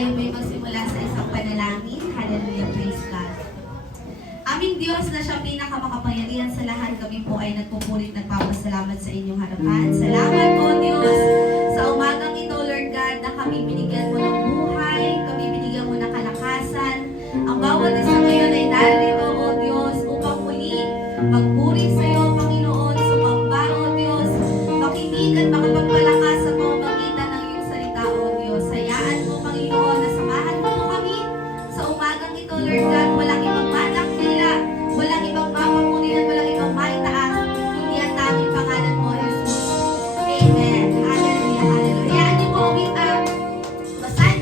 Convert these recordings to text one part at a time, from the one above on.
tayo may magsimula sa isang panalangin. Hallelujah, praise God. Aming Diyos na siyang pinakamakapangyarihan sa lahat, kami po ay nagpupulit, nagpapasalamat sa inyong harapan. Salamat po, Diyos, sa umagang ito, Lord God, na kami binigyan mo ng buhay, kami binigyan mo ng kalakasan. Ang bawat isa ngayon ay narito, O Diyos, upang muli magpuri sa iyo, Panginoon, sumamba, O Diyos, makinig at makapagpalakas sa pamamagitan ng iyong salita, O Diyos. Hayaan mo, Panginoon, na samahan mo kami sa umagang ito, Lord God. Walang ibang madakila, walang ibang mapapurihan, walang ibang maitaas, kundi ang tanging pangalan mo, Jesus. Amen. Hallelujah, hallelujah. Hayaan niyo po, basahin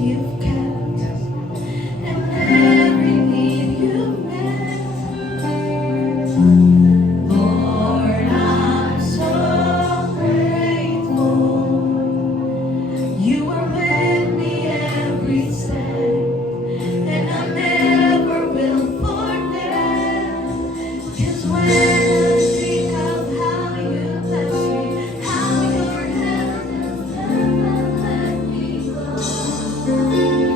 you've kept, and every need you've met. Lord, I'm so grateful. You are with me every step, and I never will forget. 'Cause when I think of how you bless me, how your hand has never let me go.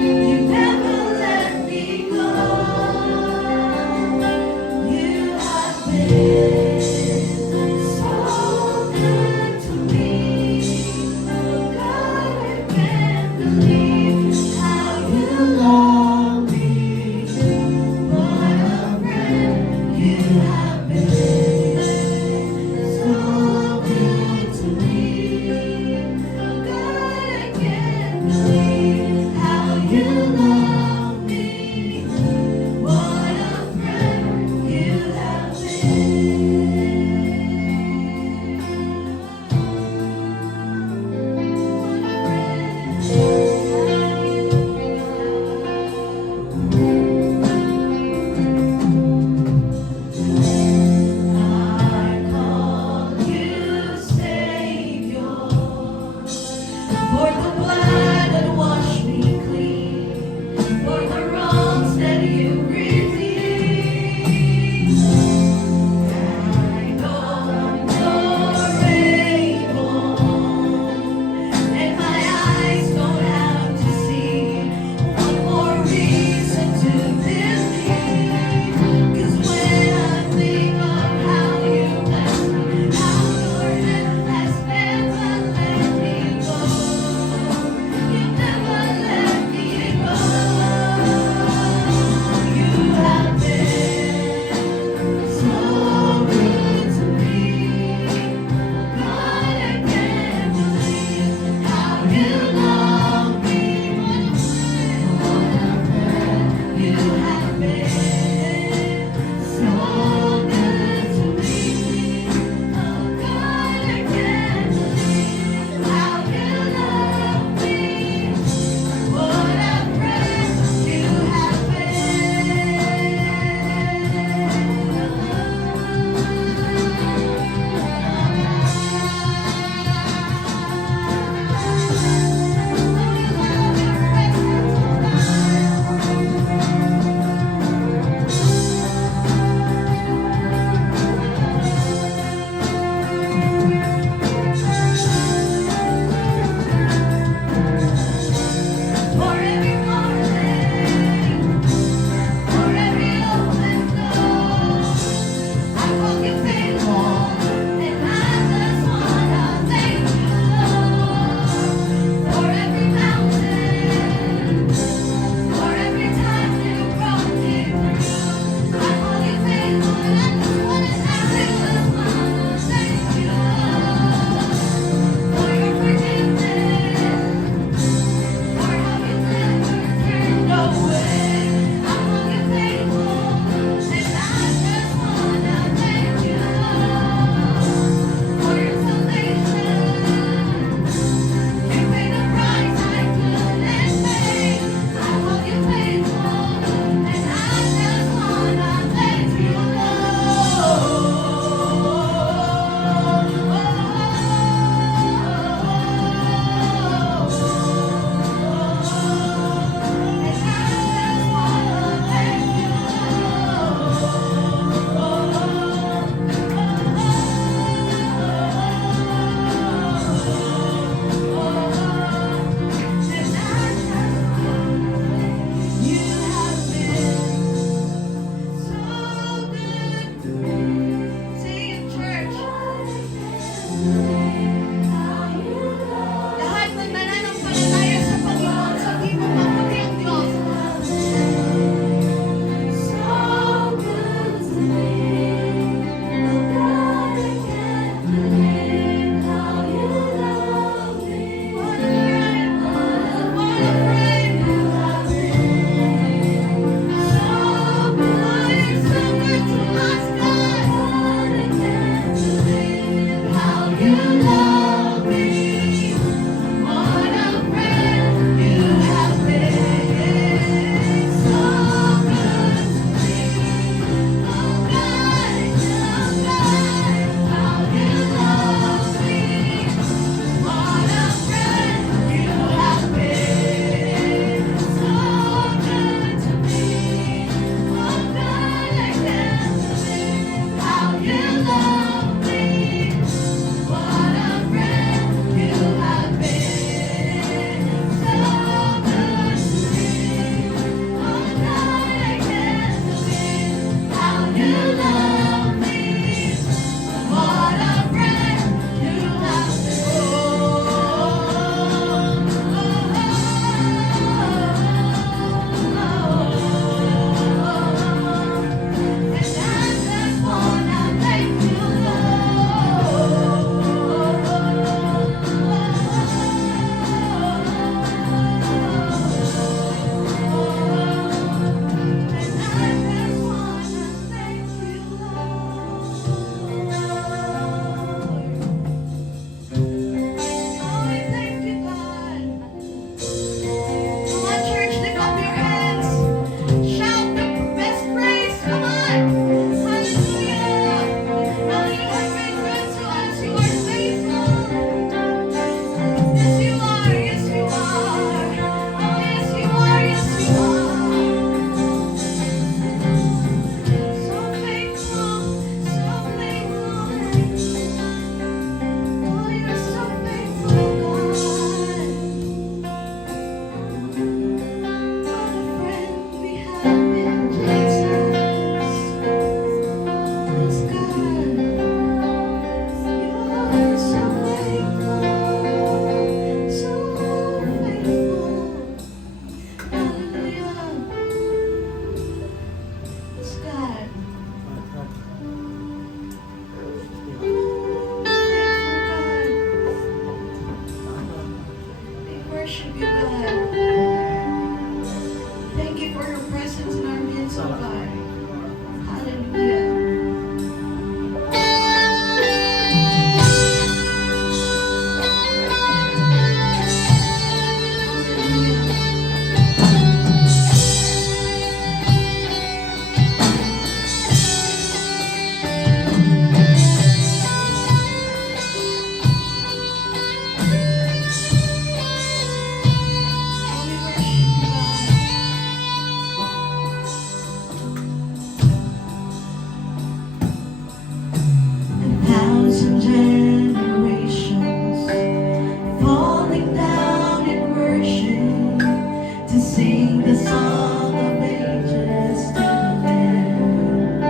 to sing the song of ages to the Lamb.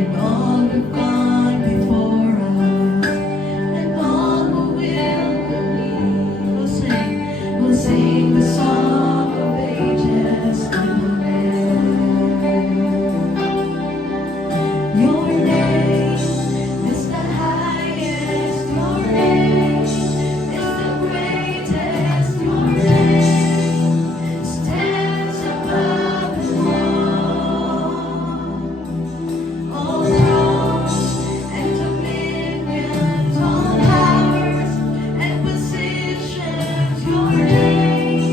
And all who've gone before us, and all who will believe, will sing the song of ages to the Lamb. Your name is the highest, your name is the greatest, your name stands above them all thrones and dominions, all powers and positions, your name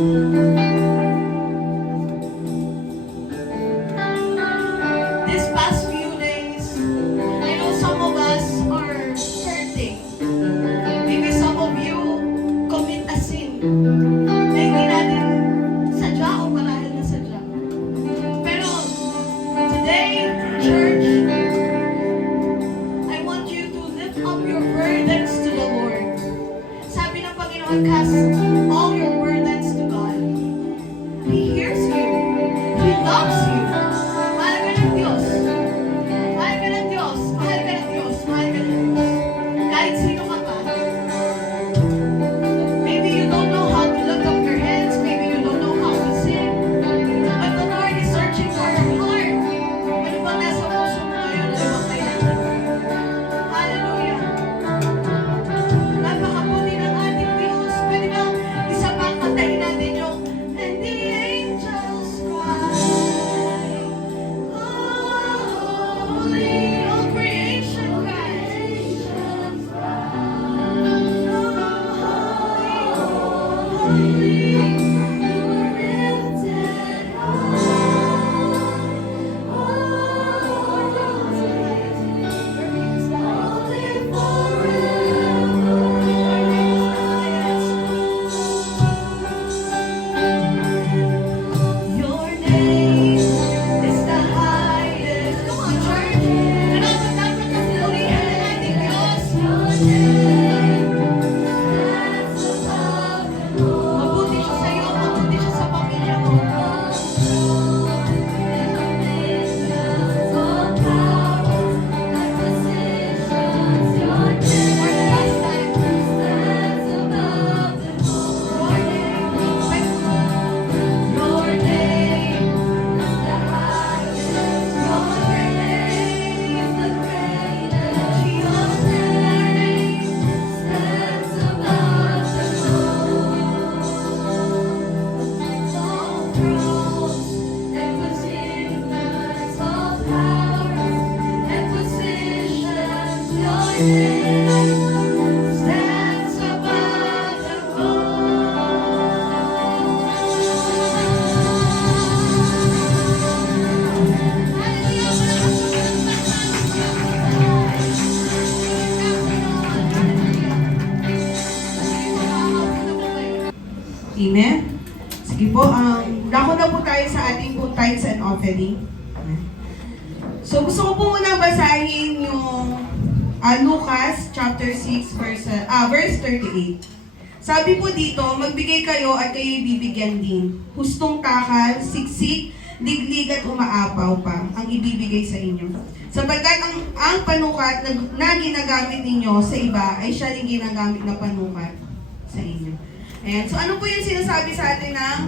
This past few days, I know some of us are hurting. Maybe some of you commit a sin na hindi natin sadya o marahil na sadya. Pero today, church, I want you to lift up your burdens to the Lord. Sabi ng Panginoon, cast all your burdens to God. He hears you. He loves you. Mahal ka ng Diyos. Mahal ka ng Diyos. Mahal ka ng Diyos. Mahal ka ng Diyos. Kahit sino ka pa. Maybe you don't know how to lift up your hands. Maybe you don't know how to sing. But the Lord is searching for your heart. Ano bang nasa puso mo ngayon? Ano bang kailangan? Hallelujah. Napakabuti ng ating Diyos. Pwede ba isa pa ang kantahin natin yung And the angels cry, holy, all creation cries, holy, you are lifted Your name is the highest. Come on, church. Dapat purihan na natin Diyos. Mabuti siya sa iyo, mabuti siya sa pamilya mo. Your name is the highest. Your name is the greatest. Jesus' name stands above them all thrones and kingdoms, all powers and positions. Your name stands above them Amen? Sige po, dako na po tayo sa ating po tithes and offering. So gusto ko po muna basahin yung Lucas chapter 6 verse 38. Sabi po dito, magbigay kayo at kayo'y bibigyan din. Hustong takal, siksik, liglig at umaapaw pa ang ibibigay sa inyo. Sapagkat ang panukat na ginagamit ninyo sa iba ay siya rin ginagamit na panukat sa inyo. Ayan. So ano po yung sinasabi sa atin ng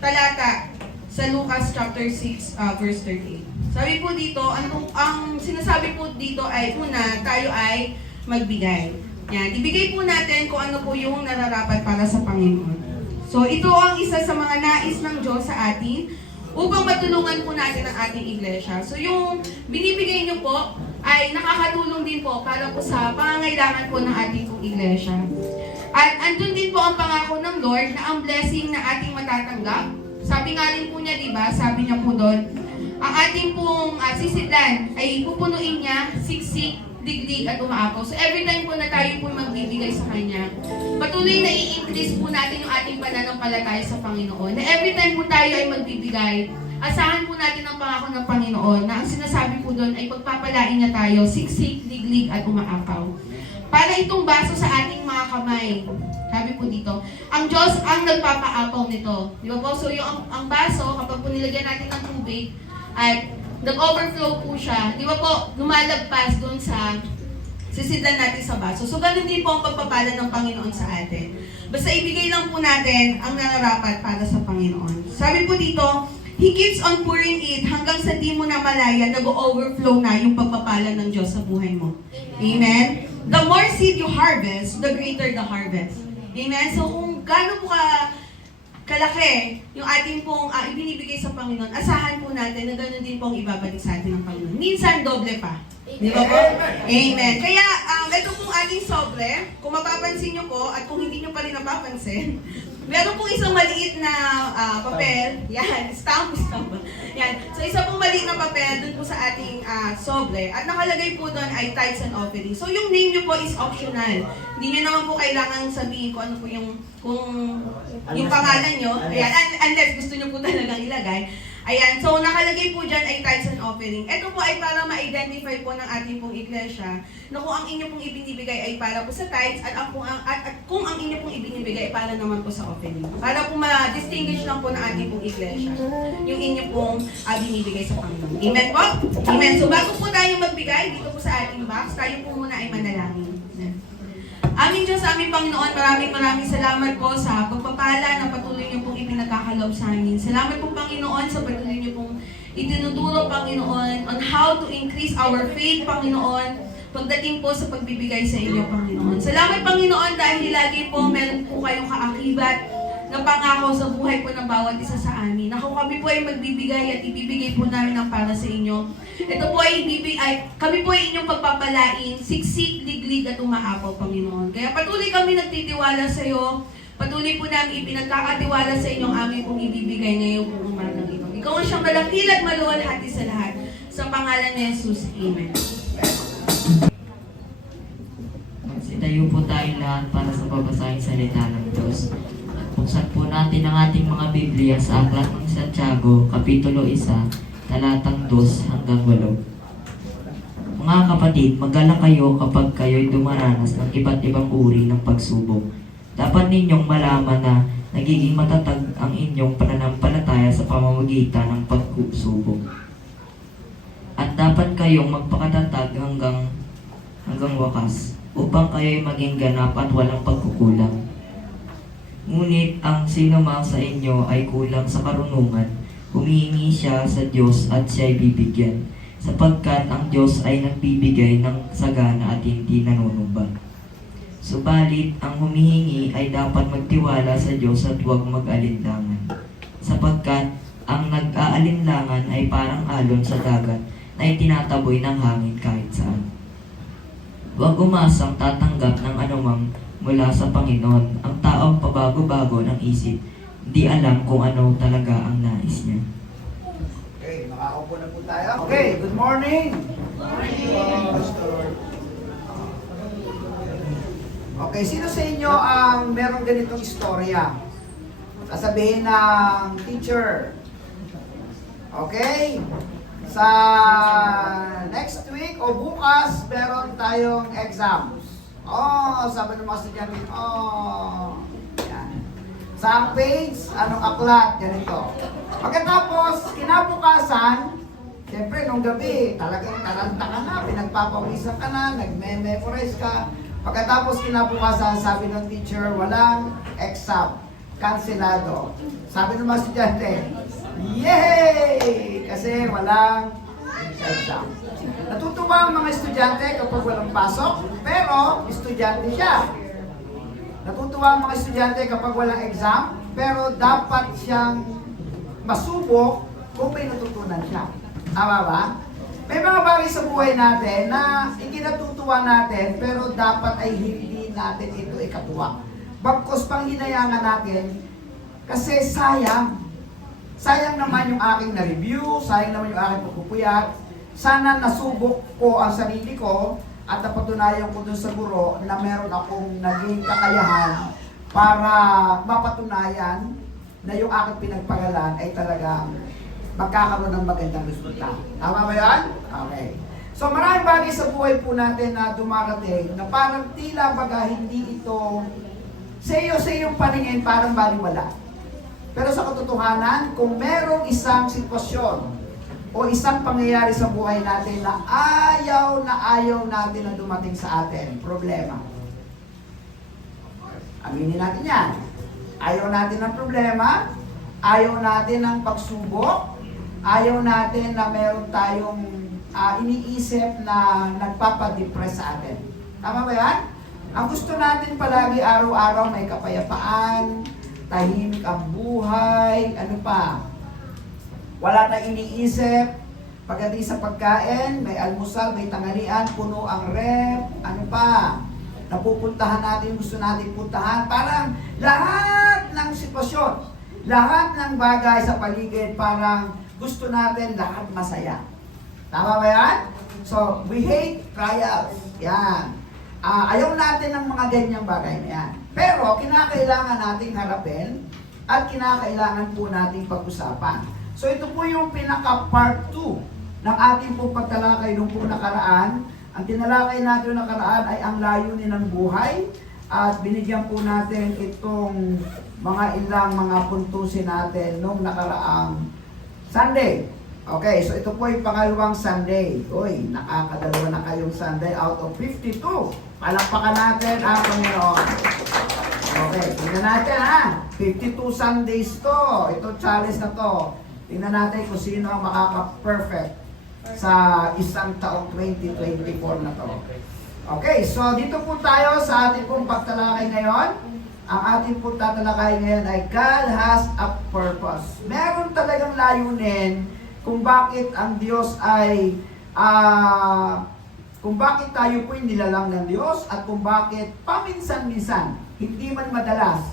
talata sa Lucas chapter 6 verse 38. Sabi po dito, ang sinasabi po dito ay una, tayo ay magbigay. Yan, ibigay po natin kung ano po yung nararapat para sa Panginoon. So ito ang isa sa mga nais ng Diyos sa atin upang matulungan po natin ang ating iglesia. So yung binibigay niyo po ay nakakatulong din po para po sa pangangailangan po ng ating pong iglesia. At andun din po ang pangako ng Lord na ang blessing na ating matatanggap. Sabi nga rin po niya, di ba? Sabi niya po doon, ang ating pong sisidlan ay pupunuin niya, siksik, digdig at umaapaw. So every time po na tayo po magbibigay sa Kanya, patuloy na i-increase po natin yung ating pananampalataya sa Panginoon. Na every time po tayo ay magbibigay, asahan po natin ang pangako ng Panginoon na ang sinasabi po doon ay pagpapalain niya tayo, siksik, diglig at umaapaw. Para itong baso sa ating mga kamay. Sabi po dito, ang Diyos ang nagpapaapaw nito. Di ba po? So yung ang baso, kapag po nilagyan natin ng tubig, at nag-overflow po siya, di ba po, lumalagpas doon sa sisidlan natin sa baso. So ganun din po ang pagpapala ng Panginoon sa atin. Basta ibigay lang po natin ang nararapat para sa Panginoon. Sabi po dito, He keeps on pouring it hanggang sa di mo na malaya, nag-overflow na yung pagpapala ng Diyos sa buhay mo. Amen? The more seed you harvest, the greater the harvest. Amen? So kung gaano mo kalaki yung ating pong ibinibigay sa Panginoon, asahan po natin na gano'n din pong ibabalik sa atin ng Panginoon. Minsan, doble pa. Di ba po? Amen. Kaya, ito pong ating sobre, kung mapapansin nyo po, at kung hindi nyo pa rin napapansin, Meron pong isang maliit na papel. Yan, stamp. Yan. So, isa pong maliit na papel dun po sa ating sobre. At nakalagay po doon ay tithes and offering. So, yung name nyo po is optional. Hindi nyo naman po kailangan sabihin kung ano po yung pangalan nyo. Ayan, unless gusto nyo po talagang ilagay. Ayan, so nakalagay po dyan ay tithes and offering. Ito po ay para ma-identify po ng ating pong iglesia na kung ang inyo pong ibinibigay ay para po sa tithes at kung ang inyo pong ibinibigay ay para naman po sa offering. Para po ma-distinguish lang po ng ating pong iglesia yung inyo pong binibigay sa Panginoon. Amen po? Amen. So bago po tayo magbigay dito po sa ating box, tayo po muna ay manalangin. Aming Diyos, aming Panginoon, maraming salamat po sa pagpapala na patuloy niyo pong ipinagkakalob sa amin. Salamat po, Panginoon, sa patuloy niyo pong itinuturo, Panginoon, on how to increase our faith, Panginoon, pagdating po sa pagbibigay sa inyo, Panginoon. Salamat, Panginoon, dahil lagi po meron po kayong kaakibat na pangako sa buhay po ng bawat isa sa amin. Ako kami po ay magbibigay at ibibigay po namin ang para sa inyo. Ito po ay kami po ay inyong pagpapalain, siksik, liglig at umaapaw, Panginoon. Kaya patuloy kami nagtitiwala sa iyo. Patuloy po namin ipinagkakatiwala sa inyong aming pong ibibigay ngayon kung umagang ito. Ikaw ang siyang malakil at maluwalhati sa lahat. Sa pangalan ni Jesus. Amen. Magsitayo po tayo lahat para sa babasahin salita ng Diyos. Buksan po natin ang ating mga Biblia sa Aklat ng Santiago, Kapitulo 1, talatang 2 hanggang 8. Mga kapatid, mag-alala kayo kapag kayo'y dumaranas ng iba't ibang uri ng pagsubok. Dapat ninyong malaman na nagiging matatag ang inyong pananampalataya sa pamamagitan ng pagsubok. At dapat kayong magpakatatag hanggang wakas, upang kayo'y maging ganap at walang pagkukulang. Ngunit ang sinumang sa inyo ay kulang sa karunungan, humihingi siya sa Diyos at siya'y bibigyan, sapagkat ang Diyos ay nagbibigay ng sagana at hindi nanunumbat. Subalit, ang humihingi ay dapat magtiwala sa Diyos at huwag mag-alinlangan, sapagkat ang nag-aalinlangan ay parang alon sa dagat na itinataboy ng hangin kahit saan. Huwag umasang tatanggap ng anumang mula sa Panginoon. Ang taong pabago-bago ng isip, hindi alam kung ano talaga ang nais niya. Okay, makakaupo na po tayo. Okay, good morning. Pastor. Okay, sino sa inyo ang merong ganitong istorya? Sasabihin ng teacher. Okay? Sa next week o bukas, meron tayong exams. Sabi ng mga estudyante, yan. Sa page, anong aklat, ganito. Pagkatapos, kinabukasan, siyempre, nung gabi, talagang taranta ka na, pinagpapawisan ka na, nagme-memorize ka. Pagkatapos, kinabukasan, sabi ng teacher, walang exam, kanselado. Sabi ng mga estudyante, yay! Kasi walang exam. Natutuwa ang mga estudyante kapag walang pasok, pero estudyante siya. Natutuwa ang mga estudyante kapag walang exam, pero dapat siyang masubok kung may natutunan siya. Tama ba? May mga bagay sa buhay natin na ikinatutuwa natin, pero dapat ay hindi natin ito ikatuwa. Bagkus pang hinayangan natin, kasi sayang. Sayang naman yung aking na-review, sayang naman yung aking pagpupuyat. Sana nasubok ko ang sarili ko at napatunayan ko dun sa guro na meron akong naging kakayahan para mapatunayan na yung aking pinagpagalan ay talagang magkakaroon ng magandang resulta. Tama ba yan? Okay. So maraming bagay sa buhay po natin na dumarating na parang tila baga hindi ito sa iyong paningin parang baliwala. Pero sa katotohanan, kung merong isang sitwasyon o isang pangyayari sa buhay natin na ayaw natin na dumating sa atin, problema. Aminin natin yan. Ayaw natin ng problema, ayaw natin ng pagsubok, ayaw natin na meron tayong iniisip na nagpapadepress sa atin. Tama ba yan? Ang gusto natin palagi araw-araw may kapayapaan, tahimik ang buhay, ano pa? Wala tayong iniisip. Pagdating sa pagkain, may almusal, may tanghalian, puno ang rep, ano pa? napupuntahan natin, gusto natin puntahan. Parang lahat ng sitwasyon, lahat ng bagay sa paligid, parang gusto natin lahat masaya. Tama ba yan? So, we hate trials. Yan. Ayaw natin ng mga ganyang bagay na yan. Pero, kinakailangan nating harapin at kinakailangan po nating pag-usapan. So, ito po yung pinaka-part 2 ng ating pong pagtalakay nung pong nakaraan. Ang tinalakay natin nung nakaraan ay ang layunin ng buhay. At binigyan po natin itong mga ilang mga puntusin natin nung nakaraang Sunday. Okay, so ito po yung pangalawang Sunday. Uy, nakakadalawa na kayong Sunday out of 52. Palakpakan natin ang Panginoon. Okay, tingnan natin ha. 52 Sundays to. Ito challenge na to. Tingnan natin kung sino ang makaka-perfect sa isang taong 2024 na to. Okay, so dito po tayo sa ating pong pagtalakay ngayon. Ang ating pong tatalakay ngayon ay God has a purpose. Meron talagang layunin kung bakit ang Diyos ay kung bakit tayo po nilalang ng Diyos at kung bakit paminsan-minsan, hindi man madalas,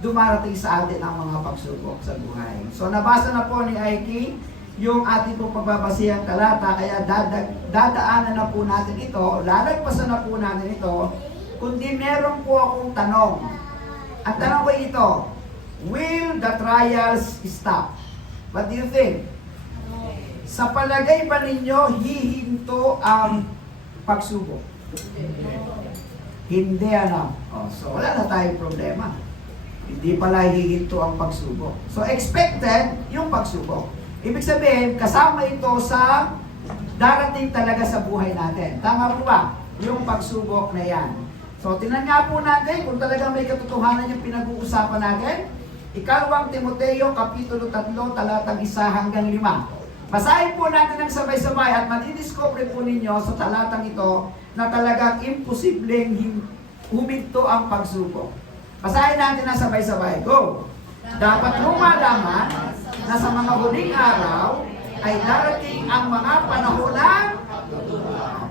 dumarating sa atin ang mga pagsubok sa buhay. So nabasa na po ni Aiki yung ating pong pagbabasihang talata, kaya dadaanan na po natin ito, lalagpasan na po natin ito, kundi meron po akong tanong. Ang tanong ko ito, will the trials stop? What do you think? Sa palagay ba ninyo, hihinto ang pagsubok? Hindi ano. So wala na tayong problema. Hindi pala hihinto ang pagsubok. So expected yung pagsubok. Ibig sabihin, kasama ito sa darating talaga sa buhay natin. Tama po ba? Yung pagsubok na yan. So tingnan nga po natin kung talagang may katotohanan yung pinag-uusapan natin. Ikalawang Timoteo, Kapitulo 3, talatang 1 hanggang 5. Basahin po natin ng sabay-sabay at madidiscover po ninyo sa talatang ito na talagang imposibleng huminto ang pagsubok. Basahin natin ng sabay-sabay. Go! Dapat lumalaman na sa mga huling araw ay darating ang mga panahon ng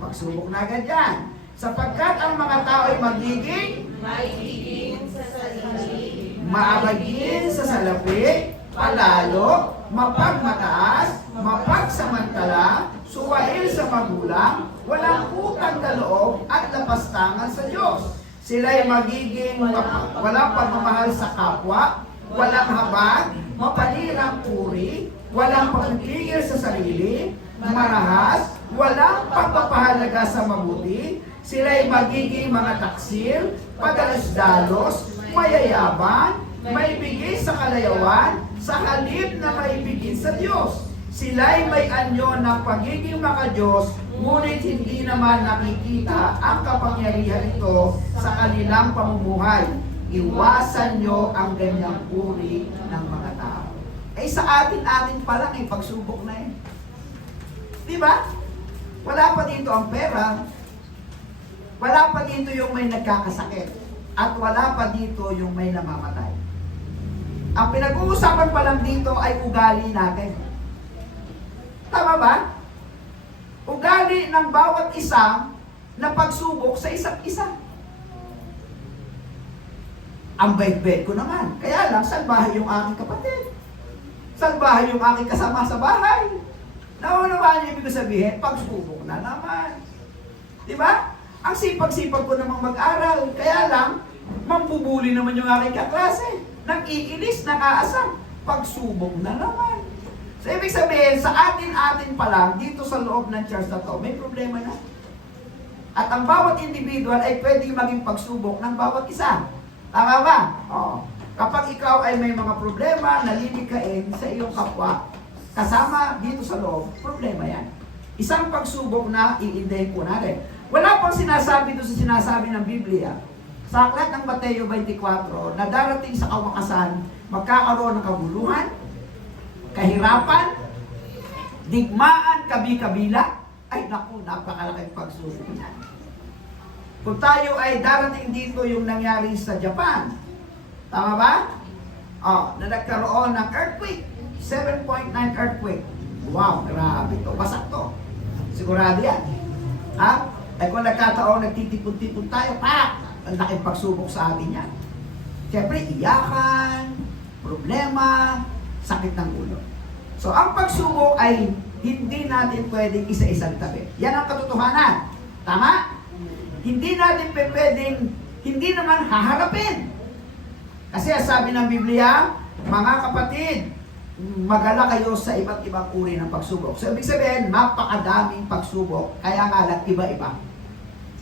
pagsubok na agad yan. Sapagkat ang mga tao ay magiging maabagin sa salapi, palalo, mapagmataas, mapagsamantala, suwail sa magulang, walang utang na loob at lapastangan sa Diyos. Sila'y magiging walang pagmamahal sa kapwa, walang habag, mapalirang puri, walang pagpipigil sa sarili, marahas, walang pagpapahalaga sa mabuti. Sila'y magiging mga taksil, padalos-dalos, mayayabang, maibigin sa kalayawan, sa halip na maibigin sa Diyos. Sila'y may anyo ng pagiging makadiyos, ngunit hindi naman nakikita ang kapangyarihan ito sa kanilang pamumuhay. Iwasan nyo ang ganyang uri ng mga tao. Eh sa atin pa lang pagsubok na yun. Di ba? Wala pa dito ang pera. Wala pa dito yung may nagkakasakit. At wala pa dito yung may namamatay. Ang pinag-uusapan pa lang dito ay ugali natin. Tama ba? Ugali ng bawat isa na pagsubok sa isa't isa. Ang bait-bait ko naman. Kaya lang, salbahay yung aking kapatid. Salbahay yung aking kasama sa bahay. Naunawaan niyo ibig sabihin, pagsubok na naman. Di ba? Ang sipag-sipag ko namang mag-aral. Kaya lang, mambubuli naman yung aking kaklase. Nag-iinis, nakaasam. Pagsubok na naman. So, ibig sabihin, sa atin pa lang, dito sa loob ng church na to, may problema na. At ang bawat individual ay pwedeng maging pagsubok ng bawat isa. Tama ba? Kapag ikaw ay may mga problema, nalilikain sa iyong kapwa, kasama dito sa loob, problema yan. Isang pagsubok na iindahin po natin. Wala pang sinasabi doon sa sinasabi ng Biblia. Sa aklat ng Mateo 24, na darating sa kawakasan, magkakaroon ng kabuluhan, kahirapan, digmaan, kabi-kabila. Ay naku, napakalaking pagsubok yan. Kung tayo ay darating dito yung nangyari sa Japan, tama ba? Na nagkaroon ng earthquake, 7.9 earthquake. Wow, grabe to. Basak to. Sigurado yan. Ay kung nagkataon, nagtitipon-tipon tayo, ang laking pagsubok sa atin yan. Siyempre, iyakan, problema, sakit ng ulo. So, ang pagsubok ay hindi natin pwedeng isa-isang tabi. Yan ang katotohanan. Tama? Hindi natin pwedeng, hindi naman haharapin. Kasi sabi ng Biblia, mga kapatid, magala kayo sa iba't ibang uri ng pagsubok. So, ibig sabihin, mapakadaming pagsubok, kaya nga lang iba-iba.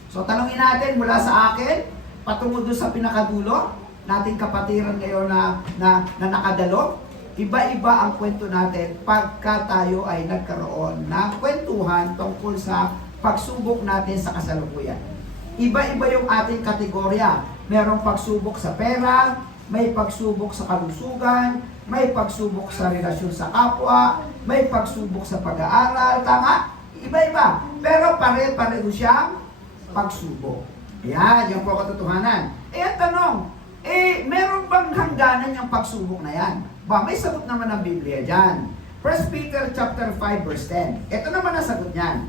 So, tanongin natin mula sa akin, patungo doon sa pinakadulo, nating kapatiran ngayon na nakadalo, iba-iba ang kwento natin pagka tayo ay nagkaroon ng kwentuhan tungkol sa pagsubok natin sa kasalukuyan. Iba-iba yung ating kategorya. Merong pagsubok sa pera, may pagsubok sa kalusugan, may pagsubok sa relasyon sa kapwa, may pagsubok sa pag-aaral, tama? Iba-iba. Pero pare-pareho siyang pagsubok. Yan, yung po katotohanan. Ang tanong, meron bang hangganan yung pagsubok na yan? May sagot naman ng Biblia dyan. 1 Peter chapter 5 verse 10. Ito naman ang sagot niyan.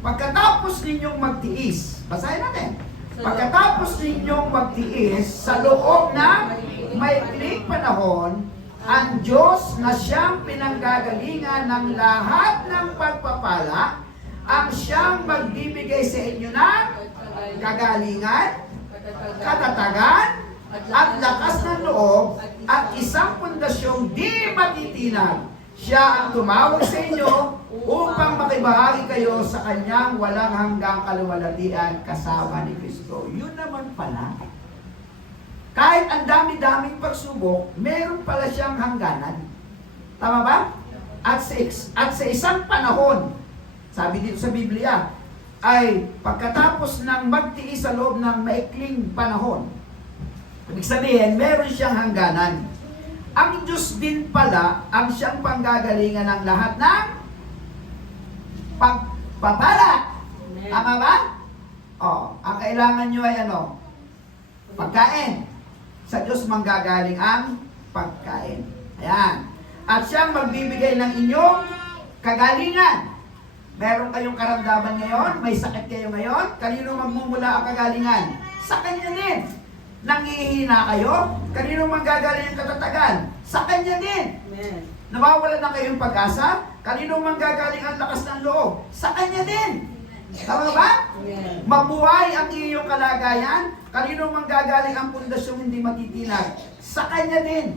Pagkatapos ninyong magtiis, basahin natin. Pagkatapos ninyong magtiis sa loob na maikling panahon, ang Diyos na siyang pinanggagalingan ng lahat ng pagpapala, ang siyang magbibigay sa inyo ng kagalingan, katatagan, at lakas ng loob, at isang pundasyong di matitinag. Siya ang tumawag sa inyo upang makibahagi kayo sa kanyang walang hanggang kaluwalhatian kasama ni Kristo. Yun naman pala. Kahit ang dami-daming pagsubok, meron pala siyang hangganan. Tama ba? At sa isang panahon, sabi dito sa Biblia, ay pagkatapos ng magtiis sa loob ng maikling panahon, ibig sabihin, meron siyang hangganan. Ang Diyos din pala ang siyang panggagalingan ng lahat ng pagpapala. Tama ba? Ang kailangan nyo ay ano? Pagkain. Sa Diyos manggagaling ang pagkain. Ayan. At siyang magbibigay ng inyong kagalingan. Meron kayong karamdaman ngayon? May sakit kayo ngayon? Kanino magmumula ang kagalingan? Sa Kanya din. Nangihina kayo? Kanino manggagaling ang katatagan? Sa Kanya din. Amen. Nawawala na kayong pag-asa? Kanino manggagaling ang lakas ng loob? Sa Kanya din. Tama ba? Amen. Mabuhay ang iyong kalagayan? Kanino manggagaling ang pundasyong hindi matitinag? Sa Kanya din.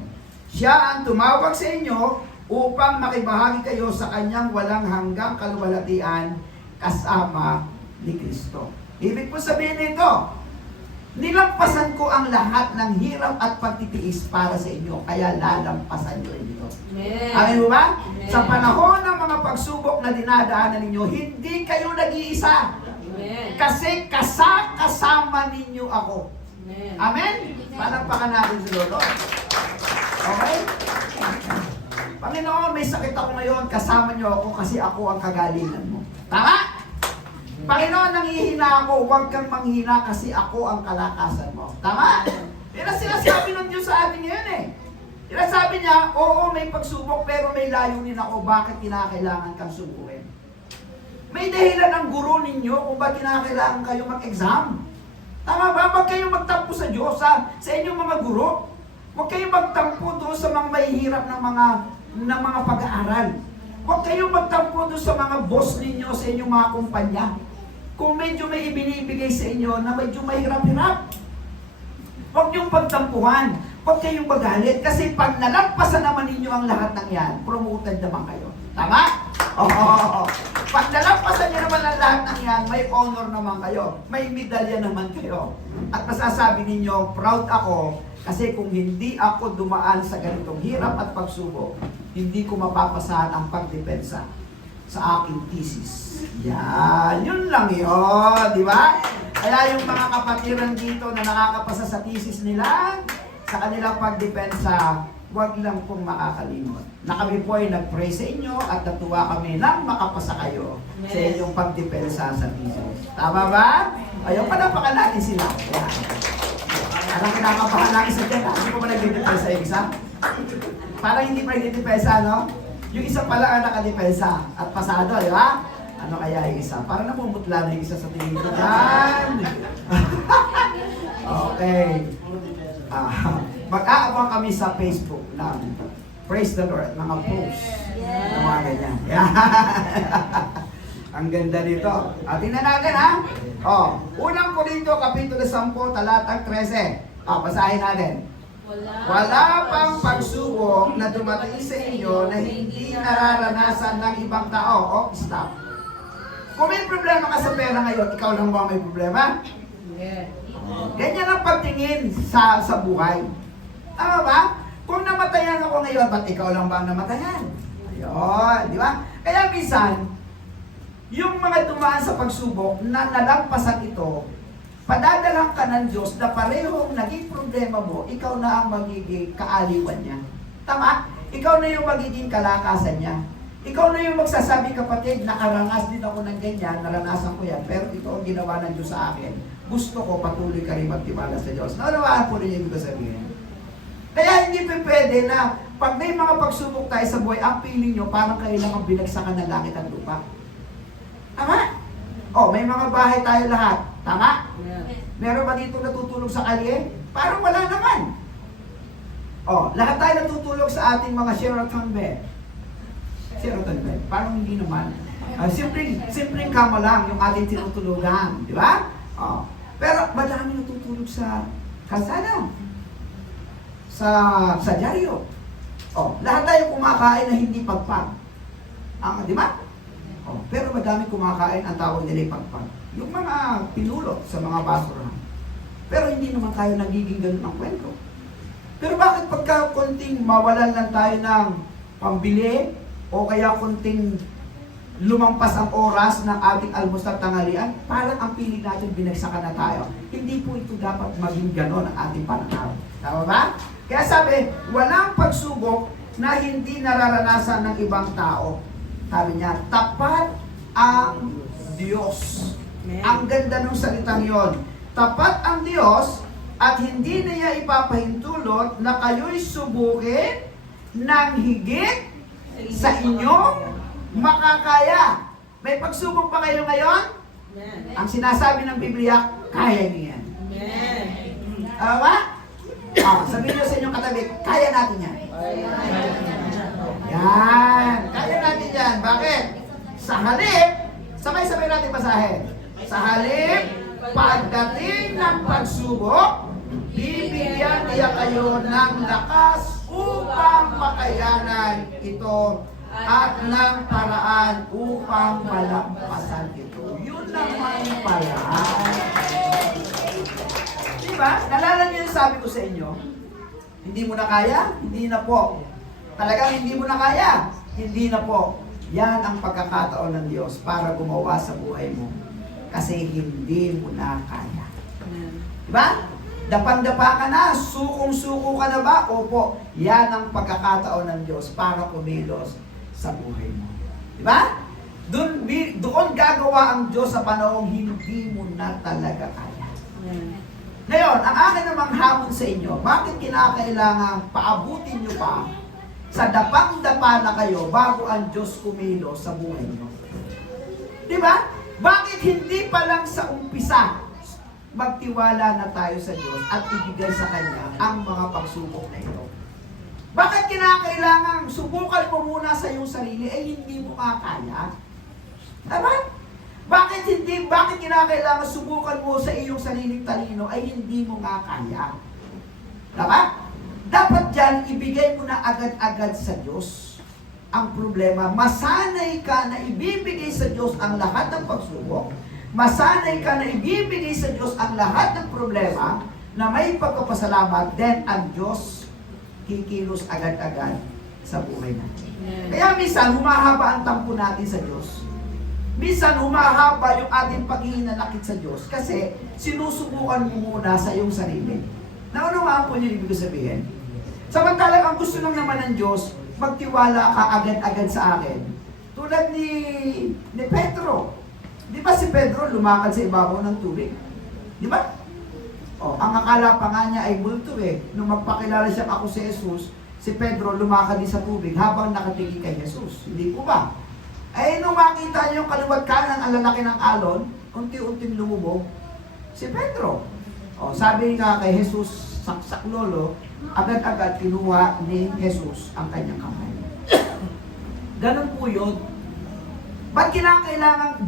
Siya ang tumawag sa inyo upang makibahagi kayo sa Kanyang walang hanggang kaluwalhatian kasama ni Kristo. Ibig po sabihin nito, nilampasan ko ang lahat ng hirap at pagtitiis para sa inyo, kaya lalampasan nyo ito. Amen. Amen mo ba? Amen. Sa panahon ng mga pagsubok na dinadaanan ninyo, hindi kayo nag-iisa. Amen. Kasi kasama ninyo ako. Amen. Amen? Panampakan natin si Lolo. Okay? Panginoon, may sakit ako ngayon, kasama niyo ako kasi ako ang kagalingan mo. Tama? Panginoon, nanghihina ako, huwag kang manghina kasi ako ang kalakasan mo. Tama? Yan ang sinasabi ng Diyos sa atin ngayon eh. Sinasabi niya, oo, may pagsubok pero may layunin ako, bakit kinakailangan kang subukin? May dahilan ang guro ninyo kung bakit kinakailangan kayo mag-exam. Tama ba? Huwag kayong magtampo sa Diyos, sa inyong mga guro. Huwag kayong magtampo doon sa mga mahihirap ng mga pag-aaral. Huwag kayong magtampo doon sa mga boss ninyo, sa inyong mga kumpanya. Kung medyo may ibinibigay sa inyo na medyo mahirap-hirap, huwag niyong pagtampuhan. Huwag kayong magalit. Kasi pag nalampasan naman ninyo ang lahat ng yan, promoted naman kayo. Tama? Oo. Pag nalampasan niyo naman ang lahat ng yan, may honor naman kayo. May medalya naman kayo. At masasabi ninyo, proud ako, kasi kung hindi ako dumaan sa ganitong hirap at pagsubok, hindi ko mapapasahan ang pagdepensa sa aking thesis. Yan, yun lang yun, di ba? Kaya yung mga kapatiran dito na nakakapasa sa thesis nila, sa kanilang pagdepensa, huwag lang pong makakalimot. Na kami po ay nag-pray sa inyo at natuwa kami nang makapasa kayo sa inyong pagdepensa sa thesis. Tama ba? Ayun, panapakan natin sila. Yan. Alam, kinakabahan namin sa dyan, hindi ko ba nag-depensa sa exam? Parang hindi pa nag-depensa, no? Yung isa pala ang nakadepensa at pasado, di ba? Ano kaya yung isa? Para namumutla na yung isa sa tingin ko dyan. Okay. Mag-aabang kami sa Facebook ng Praise the Lord, mga posts. Mga ganyan. Ang ganda nito. Tingnan natin ha. Unang Korinto, Kapitulo 10, talatang 13. Basahin natin. Wala pang pagsubok na dumating sa inyo na hindi nararanasan ng ibang tao. Stop. Kung may problema ka sa pera ngayon, ikaw lang ba may problema? Ganyan ang pagtingin sa buhay. Tama ba? Kung namatayan ako ngayon, ba't ikaw lang ba ang namatayan? Ayun, di ba? Kaya minsan, yung mga dumaan sa pagsubok na nalampasan ito, padadalang ka ng Diyos na parehong naging problema mo, ikaw na ang magiging kaaliwan niya. Tama? Ikaw na yung magiging kalakasan niya. Ikaw na yung magsasabi, kapatid, nakaranas din ako ng ganyan, naranasan ko yan, pero ito ang ginawa ng Diyos sa akin. Gusto ko patuloy ka rin magtiwala sa Diyos. Naunawaan po rin yung ibig sabihin. Kaya hindi pa pwede na pag may mga pagsubok tayo sa buhay, ang feeling nyo parang kailangan binagsakan ng langit at lupa. Tama? May mga bahay tayo lahat. Tama? Meron ba dito natutulog sa kalye? Parang wala naman. Lahat tayo natutulog sa ating mga Sheraton bed. Sheraton bed. Parang hindi naman. Simpleng kama lang yung ating tinutulugan. Di ba? Pero madami natutulog sa kalsada. Sa dyaryo. Lahat tayo kumakain na hindi pagpag. Di ba? Pero madami kumakain, ang tawag nila pagpag. Yung mga pinulot sa mga basurahan. Pero hindi naman tayo nagiging ganun ang kwento. Pero bakit pagka konting mawalan lang tayo ng pambili o kaya konting lumampas ang oras ng ating almusal tanghalian, parang ang piling natin binagsakan na tayo. Hindi po ito dapat maging ganon ang ating pananaw. Tama ba? Kaya sabi, walang pagsubok na hindi nararanasan ng ibang tao. Sabi niya, tapat ang Diyos. Ang ganda ng salitang yon. Tapat ang Diyos at hindi niya ipapahintulot na kayo'y subukin ng higit sa inyong makakaya. May pagsubok ba kayo ngayon? Ang sinasabi ng Biblia, kaya niyo yan. Ba? Sabihin niyo sa inyong katabi, kaya natin yan. Yan. Kaya natin yan. Bakit? Sa halip, sabay-sabay natin basahin. Sa halip, pagdating ng pagsubok, bibigyan niya kayo ng lakas upang makayanan ito at ng paraan upang malampasan ito. Yun naman pala. Diba? Nalala niyo yung sabi ko sa inyo? Hindi mo na kaya? Hindi na po. Talagang hindi mo na kaya? Hindi na po. Yan ang pagkakataon ng Diyos para gumawa sa buhay mo. Kasi hindi mo na kaya. Diba? Dapang-dapa ka na, sukong-suko ka na ba? Opo, yan ang pagkakataon ng Diyos para kumilos sa buhay mo. Diba? Doon gagawa ang Diyos sa panahong hindi mo na talaga kaya. Ngayon, ang akin namang hamon sa inyo, bakit kinakailangan paabutin nyo pa sa dapang-dapa na kayo bago ang Diyos kumilos sa buhay nyo? Diba? Bakit hindi pa lang sa umpisa magtiwala na tayo sa Diyos at ibigay sa Kanya ang mga pagsubok na ito? Bakit kinakailangan subukan mo muna sa iyong sarili hindi mo kakaya? Diba? Bakit kinakailangan subukan mo sa iyong sariling talino hindi mo kakaya? Diba? Dapat dyan, ibigay mo na agad-agad sa Diyos. Ang problema, masanay ka na ibibigay sa Diyos ang lahat ng pagsubok, masanay ka na ibibigay sa Diyos ang lahat ng problema na may pagpapasalamat, then ang Diyos kikilos agad-agad sa buhay natin. Kaya minsan, humahaba ang tampo natin sa Diyos. Minsan, humahaba yung ating paghihinanakit sa Diyos kasi sinusubukan mo muna sa iyong sarili. Naunawaan po niyo ibig sabihin? Samantalang ang gusto lang naman ng Diyos, magtiwala ka agad-agad sa akin. Tulad ni Pedro. Di ba si Pedro lumakad sa ibabaw ng tubig? Di ba? Ang akala pa nga niya ay multo Nung magpakilala siya ako si Jesus, si Pedro lumakad din sa tubig habang nakatingin kay Jesus. Hindi po ba? Ay, nung makita niyo yung kaliwat kanan, ang lalaki ng alon, unti-unting lumubog si Pedro. O, sabi nga kay Jesus, saksak lolo, agad-agad kinuha ni Jesus ang kanyang kamay. Ganun po yun. Ba't kinakailangan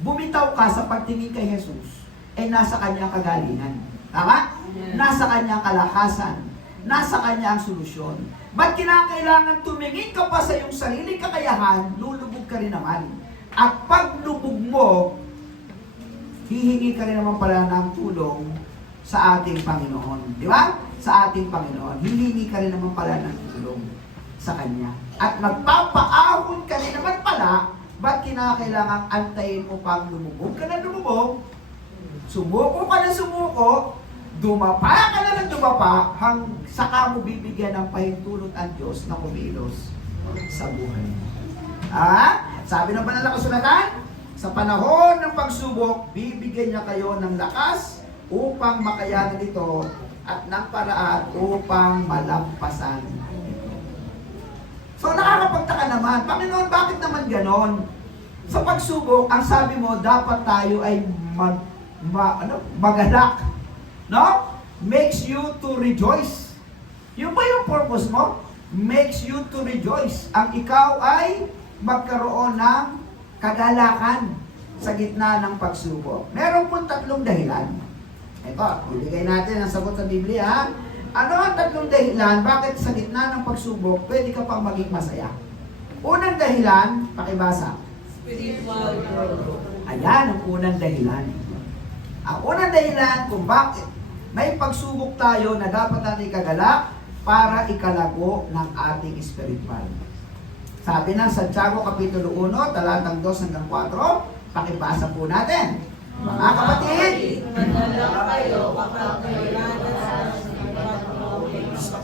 bumitaw ka sa pagtingin kay Jesus? Eh, nasa kanyang kagalingan. Tama? Nasa kanyang kalakasan. Nasa kanya ang solusyon. Ba't kinakailangan tumingin ka pa sa iyong sariling kakayahan, lulubog ka rin naman. At pag lubog mo, hihingi ka rin naman pala ng tulong sa ating Panginoon. Di ba? Sa ating Panginoon. Hihingi ka rin naman pala ng tulong sa Kanya. At magpapaahon ka rin naman pala, ba't kinakailangan antayin mo pang lumubog ka na lumubog? Sumuko ka na sumuko, dumapa ka na ng dumapa, saka mo bibigyan ng pahintulot ang Diyos na kumilos sa buhay mo. Sabi ng banal na kasulatan, sa panahon ng pagsubok, bibigyan niya kayo ng lakas upang makayanan ito at ng paraan upang malampasan ito. So nakakapagtaka naman, Panginoon, bakit naman ganon? Sa pagsubok, ang sabi mo, dapat tayo ay magalak. No? Makes you to rejoice. Yun ba yung purpose mo? Makes you to rejoice. Ang ikaw ay magkaroon ng kagalakan sa gitna ng pagsubok. Meron pong tatlong dahilan. Ito, ibigay natin ang sagot sa Biblia. Ano ang tatlong dahilan bakit sa gitna ng pagsubok pwede ka pang maging masaya? Unang dahilan, pakibasa. Spiritual growth. Ayan ang unang dahilan. Ang unang dahilan kung bakit may pagsubok tayo na dapat natin kagalak para ikalago ng ating spiritual. Sabi ng Santiago Kapitulo 1, talatang 2 hanggang 4, pakibasa po natin. Mga kapatid, Madala kayo kapag kailangan sa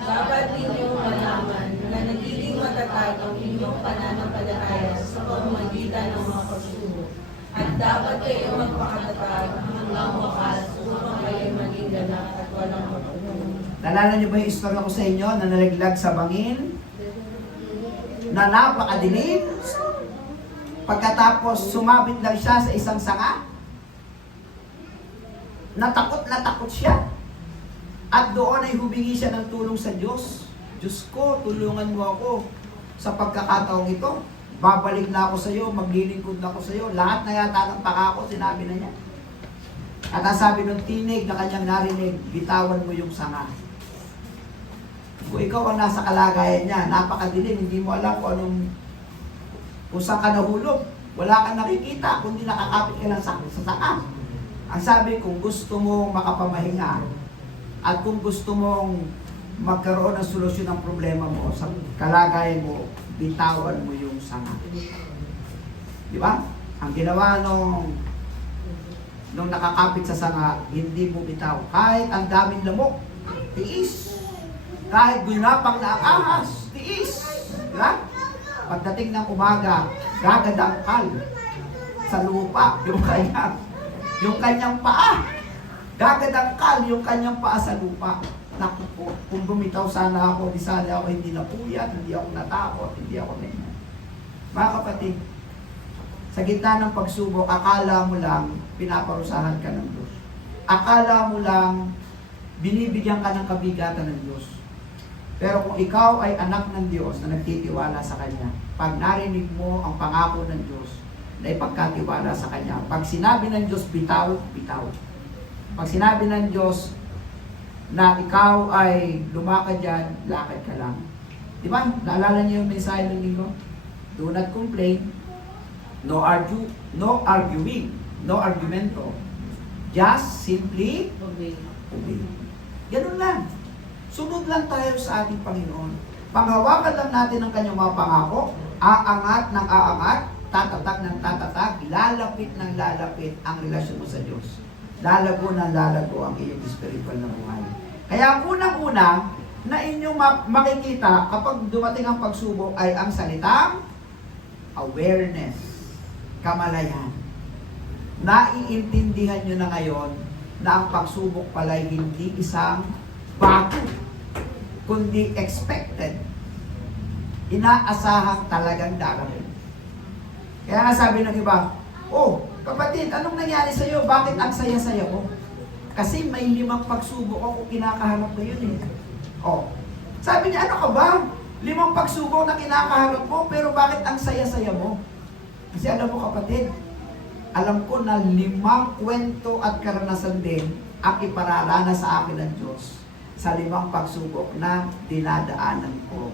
Dapat ninyong malaman na nagiging matatag ang inyong pananampalataya sa pamamagitan ng mga pagsubok. At dapat kayo magpakatatag hanggang wakas upang kayo maging ganap at walang magpapalong. nalala niyo ba yung istorya ko sa inyo na nalaglag sa bangin? Na napakadilim? Pagkatapos sumabit lang siya sa isang sanga? Natakot na takot siya. At doon ay humingi siya ng tulong sa Diyos. Diyos ko, tulungan mo ako sa pagkakataong ito. Babalik na ako sa iyo, maglilingkod na ako sa iyo. Lahat na yata ng pangako, sinabi na niya. At ang sabi ng tinig na kanyang narinig, bitawan mo yung sanga. Kung ikaw ang nasa kalagayan niya, napakadilim, hindi mo alam kung saan ka nahulog. Wala kang nakikita, kundi nakakapit ka lang sa sanga. Ang sabi, kung gusto mo makapamahinga, at kung gusto mong magkaroon ng solusyon ng problema mo sa kalagayan mo, bitawan mo yung sanga. Di ba? Ang ginawa nung nakakapit sa sanga, hindi mo bitaw. Kahit ang daming lamok, tiis. Kahit gunapang na ang ahas, tiis. Di ba? Pagdating ng umaga, gagadangkal sa lupa yung kanyang paa. Gagadangkal yung kanyang paa sa lupa. Naku po, kung bumitaw sana ako, di sana ako hindi napuyat, hindi ako natakot, hindi ako ganyan. Mga kapatid, sa gitna ng pagsubok, akala mo lang pinaparusahan ka ng Diyos. Akala mo lang binibigyan ka ng kabigatan ng Diyos. Pero kung ikaw ay anak ng Diyos na nagtitiwala sa Kanya, pag narinig mo ang pangako ng Diyos na ipagkatiwala sa Kanya, pag sinabi ng Diyos, bitaw, bitaw. Pag sinabi ng Diyos na ikaw ay lumakad dyan, lakad ka lang. Di ba? Naalala niyo yung mensahe ng linggo? Do not complain, no arguing, no argumento. Just simply obey. Ganun lang. Sunod lang tayo sa ating Panginoon. Panghawakan lang natin ang kanyang mga pangako, aangat ng aangat, tatatag ng tatatag, lalapit ng lalapit ang relasyon mo sa Diyos. Lalago ng lalago ang iyong spiritual na buhay. Kaya unang-una na inyong makikita kapag dumating ang pagsubok ay ang salitang awareness, kamalayan. Naiintindihan nyo na ngayon na ang pagsubok pala hindi isang bago, kundi expected. inaasahang talagang darating. Kaya nga sabi ng iba, oh, kapatid, anong nangyari sa'yo? Bakit ang saya-saya mo? Kasi may 5 pagsubok ako kinakaharap ngayon eh. Oh, sabi niya, ano ka ba? 5 pagsubok na kinakaharap mo, pero bakit ang saya-saya mo? Kasi alam mo kapatid, alam ko na 5 kwento at karanasan din ang ipararana sa akin ng Diyos sa 5 pagsubok na dinadaanan ko.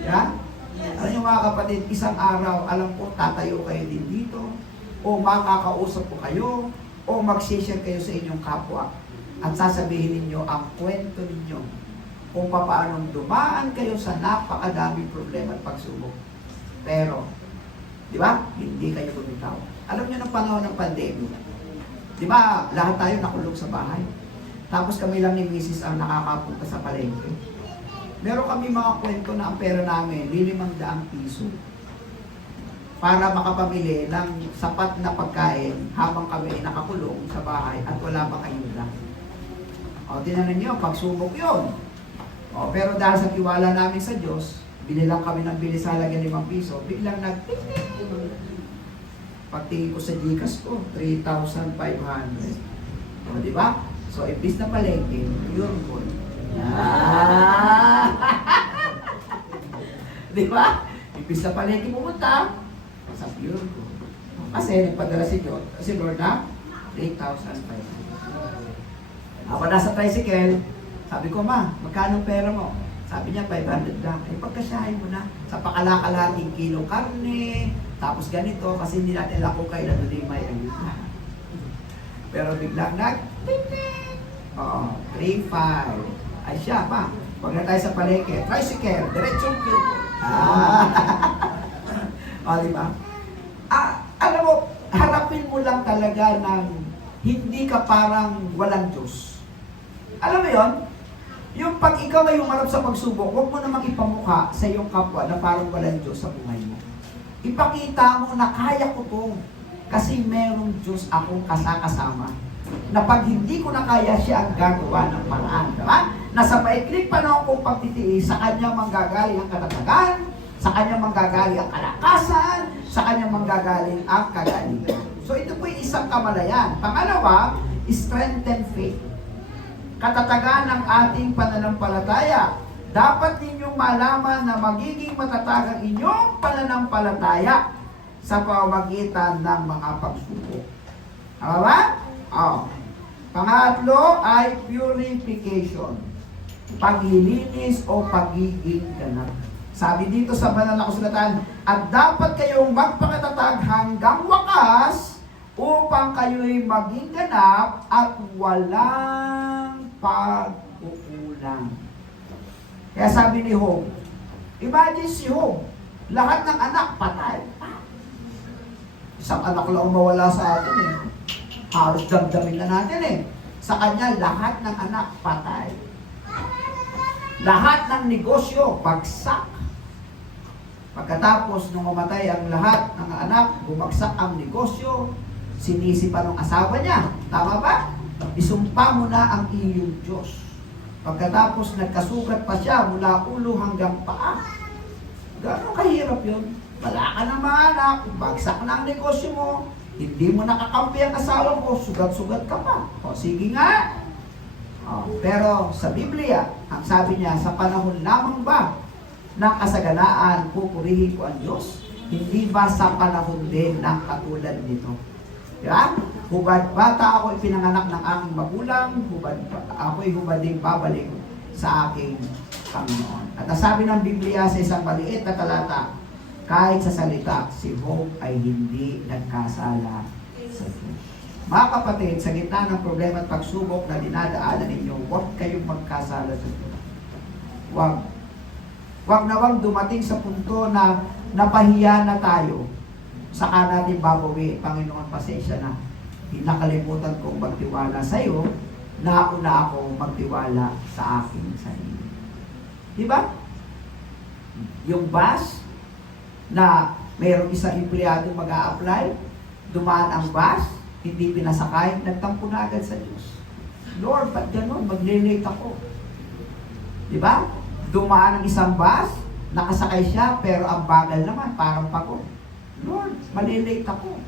Yeah? Alam niyo mga kapatid, isang araw, alam ko, tatayo kayo din dito, o makakausap ko kayo, o mag-share kayo sa inyong kapwa, at sasabihin ninyo ang kwento ninyo kung paano dumaan kayo sa napakadaming problema at pagsubok. Pero, di ba, hindi kayo bumitaw. Alam niyo ng panahon ng pandemic, di ba, lahat tayo nakulong sa bahay. Tapos kami lang ni Mrs. ang nakakapunta sa palengke. Meron kami mga kwento na ang pera namin, 500 piso. Para makapamili ng sapat na pagkain habang kami ay nakakulong sa bahay at wala pang ayuda. O, tinanan niyo, pagsubok yun. O, pero dahil sa tiwala namin sa Diyos, binilang kami ng bilis sa halaga 5 piso, biglang pagtingin ko sa Gcash ko, 3,500. O, di ba? So, ibis na palengke, yun po. Di ba? Ibis na palengke pumunta, sa pure ko. Kasi nagpadala si Lord na 3,500. Ako nasa tricycle, sabi ko, ma, magkano pera mo? Sabi niya, 500 lang. Eh, pagkasyahin mo na. Sa pakalakalating kilo karne, tapos ganito, kasi hindi natin lako kayo na doon may ayuda. Pero biglang oo, 3,500. Ay siya, pa. Pag na tayo sa palengke, tricycle, diretsong kilo. O, di ba? Alam mo, harapin mo lang talaga ng hindi ka parang walang Diyos. Alam mo yon? Yung pag ikaw ay humarap sa pagsubok, huwag mo namang ipamukha sa iyong kapwa na parang walang Diyos sa buhay mo. Ipakita mo na kaya ko to. Kasi merong Diyos akong kasama. Na pag hindi ko na kaya, siya ang gagawa ng paraan. Diba? Nasa maikling panahon kong pagtitiis, sa kanya manggagaling ang katatagan, sa kanya manggagaling ang kalakasan, sa kanya manggagaling ang kagalingan. So ito po yung isang kamalayan. Pangalawa, strengthen faith. Katatagan ng ating pananampalataya. Dapat ninyong malaman na magiging matatag ang inyong pananampalataya sa pamamagitan ng mga pagsubok. Tama ba? Oh. Pangatlo ay purification. Paglilinis o pagiging ganap. Sabi dito sa banal na kasulatan, at dapat kayong magpakatatag hanggang wakas upang kayo'y maging ganap at walang pagkukulang. Kaya sabi ni Job, imagine si Job, lahat ng anak patay. Isang anak lang mawala sa atin eh. Halos damdamin na natin eh. Sa kanya, lahat ng anak patay. Lahat ng negosyo, bagsak. Pagkatapos nung mamatay ang lahat ng anak, bumagsak ang negosyo, sinisi pa ng asawa niya. Tama ba? Isumpa mo na ang iyong Diyos. Pagkatapos nagkasugat pa siya mula ulo hanggang paa. Gano'ng kahirap yun? Wala ka ng mga anak, bagsak na ang negosyo mo, hindi mo nakakampi ang asawa mo, sugat-sugat ka pa. O sige nga. Pero sa Biblia, ang sabi niya, sa panahon lamang ba ng kasaganaan, pupurihin ko ang Diyos? Hindi ba sa panahon din ng katulad nito? Diba? Hubad bata ako ipinanganak ng aking magulang, ako'y hubading babalik sa aking Panginoon. At nasabi ng Biblia sa isang maliit na talata, kahit sa salita, si Job ay hindi nagkasala sa Diyos. Mga kapatid, sa gitna ng problema at pagsubok na dinadaanan ninyo, huwag kayong magkasala sa Diyos. Huwag. Huwag na huwag dumating sa punto na napahiya na tayo. Saka natin babawi, Panginoon, pasensya na. Nakalimutan kong magtiwala sa iyo, nauna ako magtiwala sa aking sarili. Diba? Yung bus, na mayroong isang empleyado mag-a-apply, dumaan ang bus, hindi pinasakay, nagtampo na agad sa Diyos. Lord, ba't gano'n? Magle-late ako. Diba? Dumaan ang isang bus, nakasakay siya, pero ang bagal naman, parang pagod. Lord, malilate ako.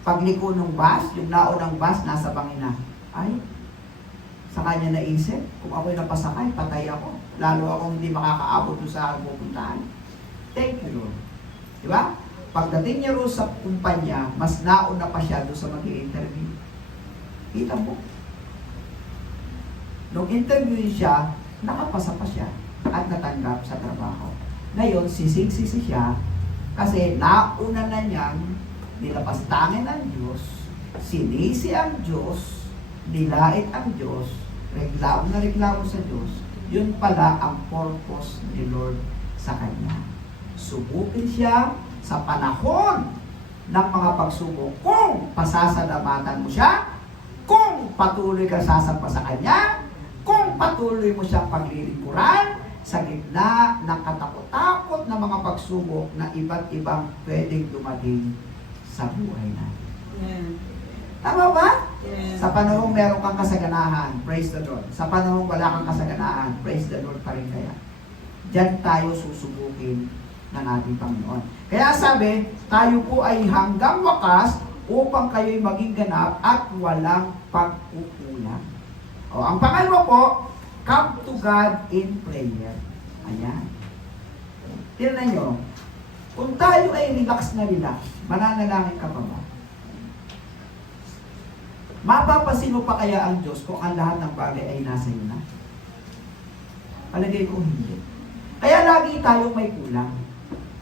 Pagliko ng bus, yung naunang bus, nasa bangina. Ay, sa kanya naisip, kung ako'y napasakay, patay ako. Lalo akong hindi makakaabot doon sa aking pupuntahan. Thank you, Lord. Diba? Pagdating niya roon sa kumpanya, mas nauna pa siya doon sa mag-i-interview. Kita mo? Nung interview siya, nakapasa pa siya at natanggap sa trabaho. Ngayon, sisig-sisi siya kasi nauna na niyang nilapastangin ang Diyos, sinisi ang Diyos, nilait ang Diyos, reklamo na reklamo sa Diyos. Yun pala ang purpose ni Lord sa kanya. Subukin siya sa panahon ng mga pagsubok. Kung pasasalamatan mo siya, kung patuloy ka sasampa sa kanya, kung patuloy mo siyang paglilingkuran sa gitna ng katakot-takot na mga pagsubok na iba't ibang pwedeng dumating sa buhay natin. Amen. Tama ba? Yes. Sa panahong meron kang kasaganahan, praise the Lord. Sa panahong wala kang kasaganahan, praise the Lord pa rin kaya. Diyan tayo susubukin ng ating Panginoon. Kaya sabi, tayo po ay hanggang wakas upang kayo'y maging ganap at walang pagkukulang. O, ang pangalawa po, come to God in prayer. Ayan. Tignan nyo, kung tayo ay relax na relax, mananalangin ka pa ba? Mapapasin mo pa kaya ang Diyos kung ang lahat ng bagay ay nasa iyo na? Palagay ko hindi. Kaya lagi tayong may kulang.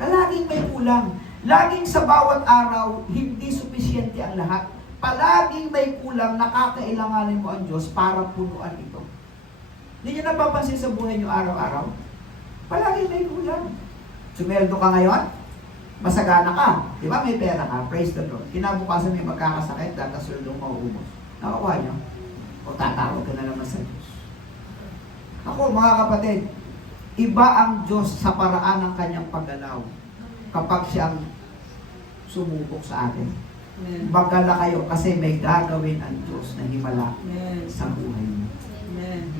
Laging may kulang. Laging sa bawat araw, hindi supisyente ang lahat. Palaging may kulang, nakakailanganin mo ang Diyos para punuan ito. Hindi nyo napapansin sa buhay nyo araw-araw? Palaging may kulang. Sumeldo ka ngayon, masagana ka. Di ba may pera ka? Praise the Lord. Kinabukasan may magkakasakit, dahil sweldo mo mauubos. Nakakuha nyo? O tatawag ka na naman sa Diyos. Ako, mga kapatid, iba ang Diyos sa paraan ng kanyang paggalaw kapag siyang sumubok sa atin. Amen. Magkala kayo kasi may gagawin ang Diyos na himala Amen. sa buhay mo. Amen.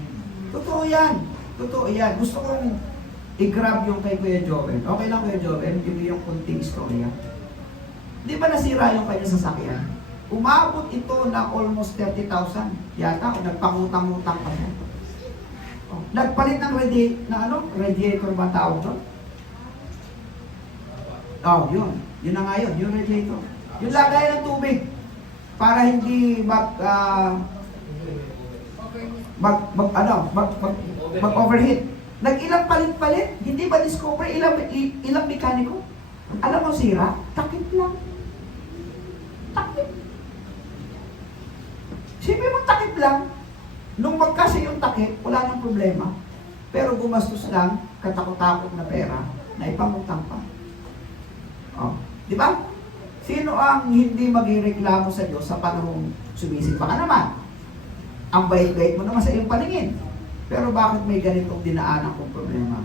Totoo yan. Totoo yan. Gusto kong i-grab yung kay Kuya Joel. Okay lang Kuya Joel, yung kunting istorya. Di ba nasira yung kanyang sasakyan? Umabot ito ng almost 30,000 yata o nagpangutang-utang pa siya. Oh, nagpalit ng radiator ba tawag doon? Oh, yun. Yun na nga yun, yung radiator. Yung lagay ng tubig para hindi mag-overheat. Nag-ilang palit-palit, hindi ba discover ilang mekaniko? Alam mo sira? Takip lang. Takip. Siyempre mo takip lang. Nung magkasi yung takip, wala nang problema. Pero gumastos lang, katakot-takot na pera, na ipangutang pa. Oh, di ba? Sino ang hindi magreklamo sa Diyos sa panahong sumisimba ka naman? Ang bait-bait mo naman sa iyong paningin. Pero bakit may ganitong dinaanan kong problema?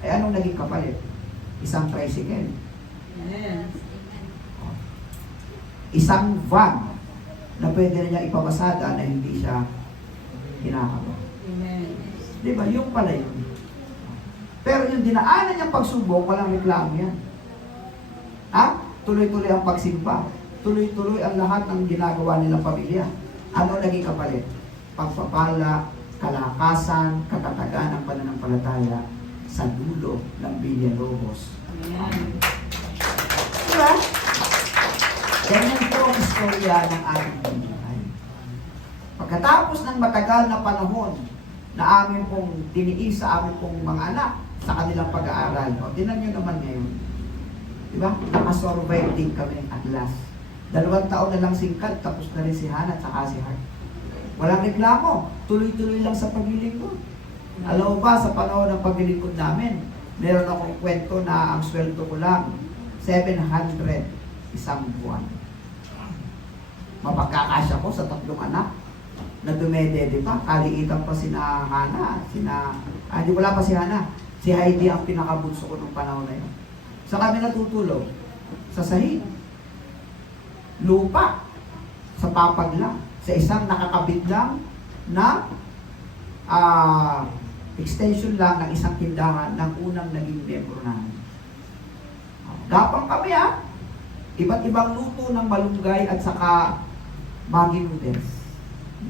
Ay anong naging kapalit? Isang tricycle. Amen. Isang van na pwede na niya ipabasada na hindi siya kinakaba. Amen. Di ba? Yung pala yun. Pero yung dinaanan niyang pagsubok, walang reklamo yan. Ha? Tuloy-tuloy ang pagsimba. Tuloy-tuloy ang lahat ng ginagawa nilang pamilya. Ano naging kapalit? Pagpapala, kalakasan, katatagan ng pananampalataya sa dulo ng Villalobos. Amen. Diba? Ganyan po ang istorya ng ating buhay. Pagkatapos ng matagal na panahon na amin pong tiniis sa amin pong mga anak sa kanilang pag-aaral, o, tinan nyo naman ngayon. Diba? Nakasurvive din kami at last. 2 taon na lang singkat, tapos na rin si Hannah at saka si Hart. Walang reklamo. Tuloy-tuloy lang sa paglilingkod. Alam mo ba, sa panahon ng paglilingkod namin, meron akong kwento na ang sweldo ko lang, 700 isang buwan. Mapagkakasya ko sa 3 anak na dumedede pa. Kaliitan pa sina Hannah, hindi wala pa si Hannah. Si Heidi ang pinakabunso ko nung panahon na yun. Sa kami natutulog, sa sahig, lupa, sa papag lang, sa isang nakakabit lang na extension lang ng isang tindahan ng unang naging membro namin. Gapang kami ha. Iba't ibang luto ng malunggay at saka Maggi noodles.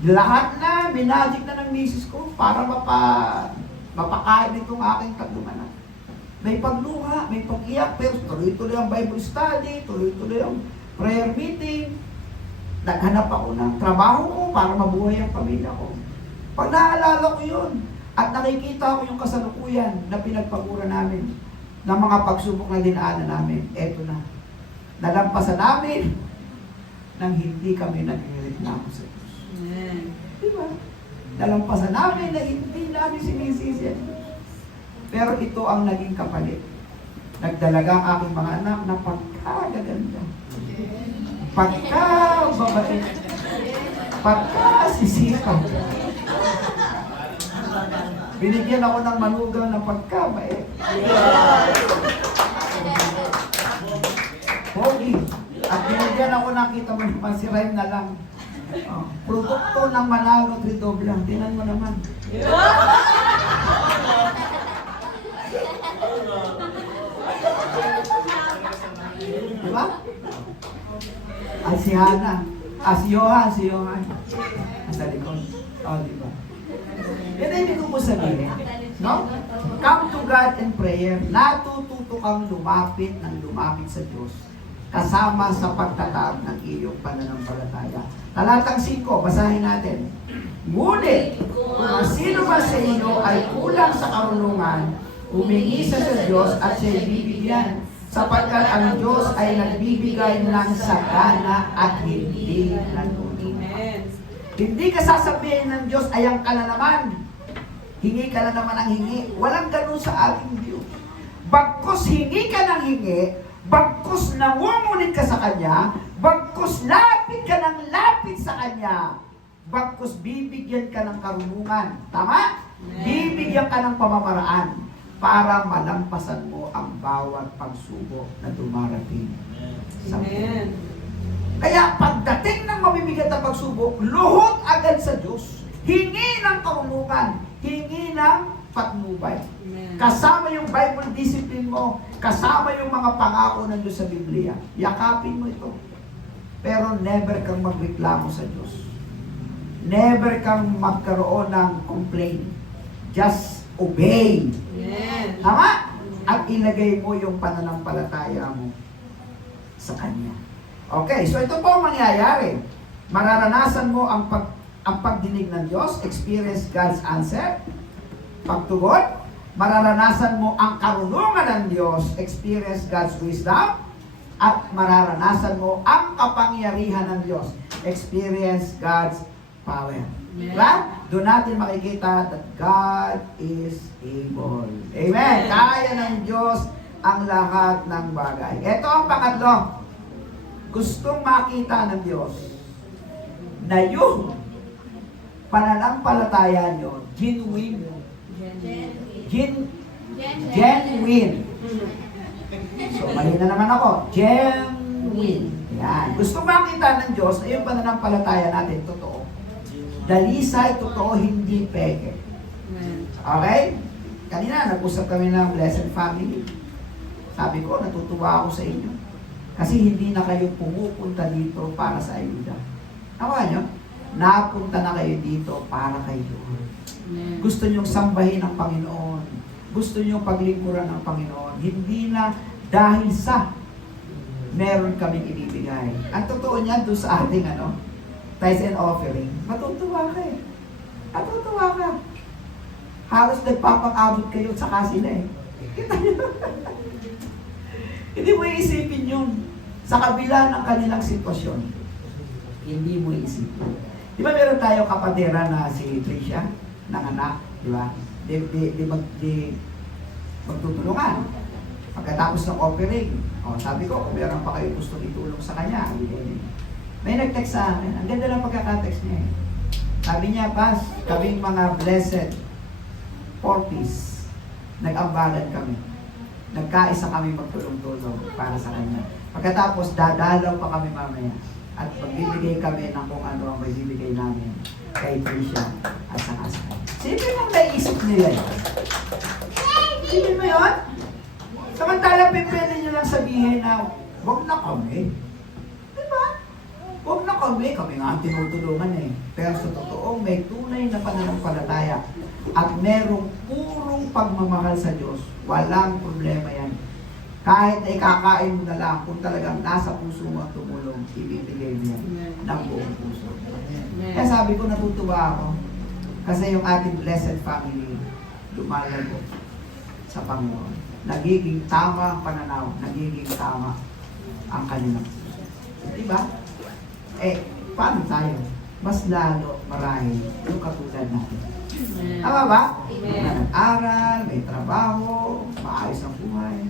Lahat na, binajik na ng misis ko para mapakain itong aking tatlong anak. May pagluha, may pag-iyak, pero tuloy-tuloy ang Bible study, tuloy-tuloy ang prayer meeting. Naghanap ako ng trabaho ko para mabuhay ang pamilya ko. Pag naalala ko yun, at nakikita ko yung kasalukuyan na pinagpagura namin ng mga pagsubok na dinaanan namin, eto na. Nalampasan namin nang hindi kami nagreklamo sa Diyos. Diba? Nalampasan namin na hindi namin sinisisi ang Diyos. Pero ito ang naging kapalit. Nagdalaga ang aking mga anak na pagkagaganda. Pagkababait. Pagkasisipan. Binigyan ako ng manugang na pagkabait. Pogi. At binigyan ako ng kita mo naman si Rhyme na lang. Produkto ng Manalo Tridoblang. Tinan mo naman. Diba? Ay si Hana. Si Johan. Sa likod. Diba? Yan ay ibig ko sabihin. No? Come to God in prayer. Natututo kang lumapit sa Diyos. Kasama sa pagtatag ng iyong pananampalataya. Talatang 5, basahin natin. Ngunit, kung sino ba sa inyo ay kulang sa karunungan, humingi sa Diyos at siya'y bibigyan. Sapagkat ang Diyos ay nagbibigay ng sagana at hindi natutulungan. Hindi ka sasabihin ng Diyos, ayang ka na naman. Hingi ka na naman ang hingi. Walang ganun sa ating Diyos. Bagkus hingi ka ng hingi, bagkus nangungulit ka sa Kanya, bagkus lapit ka ng lapit sa Kanya, bagkus bibigyan ka ng karunungan. Tama? Bibigyan ka ng pamamaraan para malampasan mo ang bawat pagsubok na dumarating sa buhay. Kaya pagdating ng mabibigat na pagsubok, luhod agad sa Diyos. Hingi ng karunungan, hingi ng patnubay. Kasama yung Bible discipline mo, kasama yung mga pangako ng Diyos sa Biblia. Yakapin mo ito. Pero never kang magreklamo sa Diyos. Never kang magkaroon ng complaint. Just obey. Tama? At ilagay mo yung pananampalataya mo sa Kanya. Okay, so ito po ang mangyayari. Mararanasan mo ang pagdinig ng Diyos, experience God's answer, pagtugon. Mararanasan mo ang karunungan ng Diyos, experience God's wisdom, at mararanasan mo ang kapangyarihan ng Diyos, experience God's power. Diba? Doon natin makikita that God is able. Amen. Kaya ng Diyos ang lahat ng bagay. Ito ang pangatlo. Gustong makita ng Diyos na yung pananampalataya nyo, genuine. Genuine. So, mali na naman ako. Genuine. Yan. Gusto makita ng Diyos na yung pananampalataya natin, totoo. Dalisay, totoo, hindi peke. Okay? Kanina, nag-usap kami ng Blessed Family. Sabi ko, natutuwa ako sa inyo. Kasi hindi na kayo pumupunta dito para sa ayuda. Nakuha nyo? Napunta na kayo dito para kay Lord. Gusto nyo sambahin ang Panginoon. Gusto nyo paglingkuran ng Panginoon. Hindi na dahil sa meron kaming ibibigay. Ang totoo niyan doon sa ating tithes and offering, matutuwa ka eh. Matutuwa ka. Halos nagpapang-abot kayo sa kasila eh. Kita nyo? Hindi mo iisipin yun. Sa kabila ng kanilang sitwasyon, hindi mo iisipin. Di ba meron tayo kapatera na si Tricia, ng anak, di ba? Di magtutulungan. Pagkatapos ng offering, sabi ko, kung meron pa kayo gusto itulong sa kanya, may nag-text sa akin. Ang ganda ng pagkaka-text niya eh. Sabi niya, Pas, kaming mga blessed, 4-piece, nag-ambalan kami. Nagkaisa kami magtulong-tulong para sa kanya. Pagkatapos, dadalaw pa kami mamaya. At magbibigay kami ng kung ano ang magbibigay namin kay Tricia at saka sa kanya. Sino yung naisip nila yun? Sino mo yun? Samantala, pwede nyo lang sabihin na, wag na kami. Diba? Wag na kami. Kami nga ang tinutulungan eh. Pero sa totoo, may tunay na pananampalataya at merong purong pagmamahal sa Diyos. Walang problema yan. Kahit ay kakain mo na lang, kung talagang nasa puso mo ang tumulong, ibibigay mo yan ng buong puso. Kaya sabi ko, natutuwa ako. Kasi yung ating blessed family, lumalago sa Panginoon. Nagiging tama ang pananaw, nagiging tama ang kanilang puso. Diba? Eh, paano tayo? Mas lalo marahil yung katulad natin. Tama ba? Na nag-aral, may trabaho, maayos ang buhay.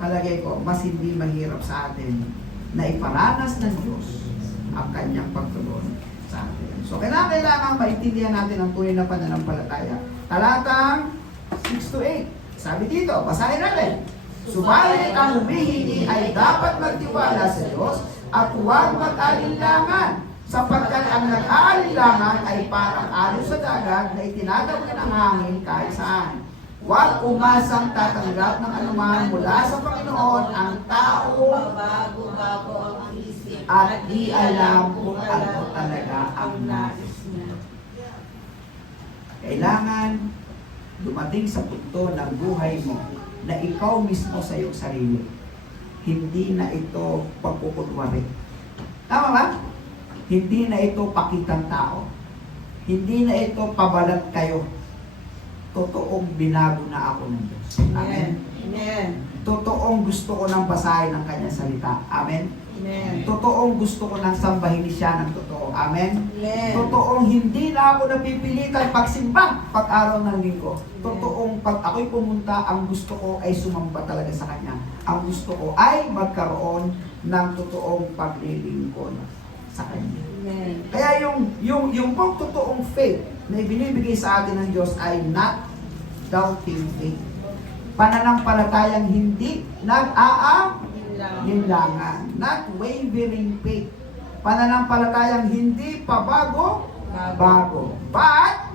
Palagay ko, mas hindi mahirap sa atin na iparanas ng Diyos ang kanyang pagtugon sa atin. So, kailangan maintindihan natin ang tunay na pananampalataya. Talatang 6-8. Sabi dito, basahin natin. Subalit ang humihingi ay dapat magtiwala sa Diyos at huwag mag-alinlangan, sapagkat ang nag-aalinlangan ay parang alon sa dagat na itinatawag ng hangin kahit saan. Huwag umasang tatanggap ng anuman mula sa Panginoon ang tao Bago-bago ang isip at di alam kung ano talaga ang nais niya. Kailangan dumating sa punto ng buhay mo na ikaw mismo sa iyong sarili. Hindi na ito pagkukunwari. Tama ba? Hindi na ito pakitang tao. Hindi na ito pabalat kayo. Totoong binago na ako ng Diyos. Amen? Amen. Totoong gusto ko nang basahin ang kanyang salita. Amen? Amen. Totoong gusto ko nang sambahin siya ng totoo. Amen? Amen. Totoong hindi na ako napipilitan pagsimba pag-araw ng linggo. Totoong pag ako'y pumunta, ang gusto ko ay sumamba talaga sa Kanya. Ang gusto ko ay magkaroon ng totoong paglilingkod sa Kanya. Amen. Kaya yung pang totoong faith na ibinibigay sa atin ng Diyos ay not doubting faith. Pananampalatayang hindi nag-aalinlangan, not wavering faith. Pananampalatayang hindi pabago, but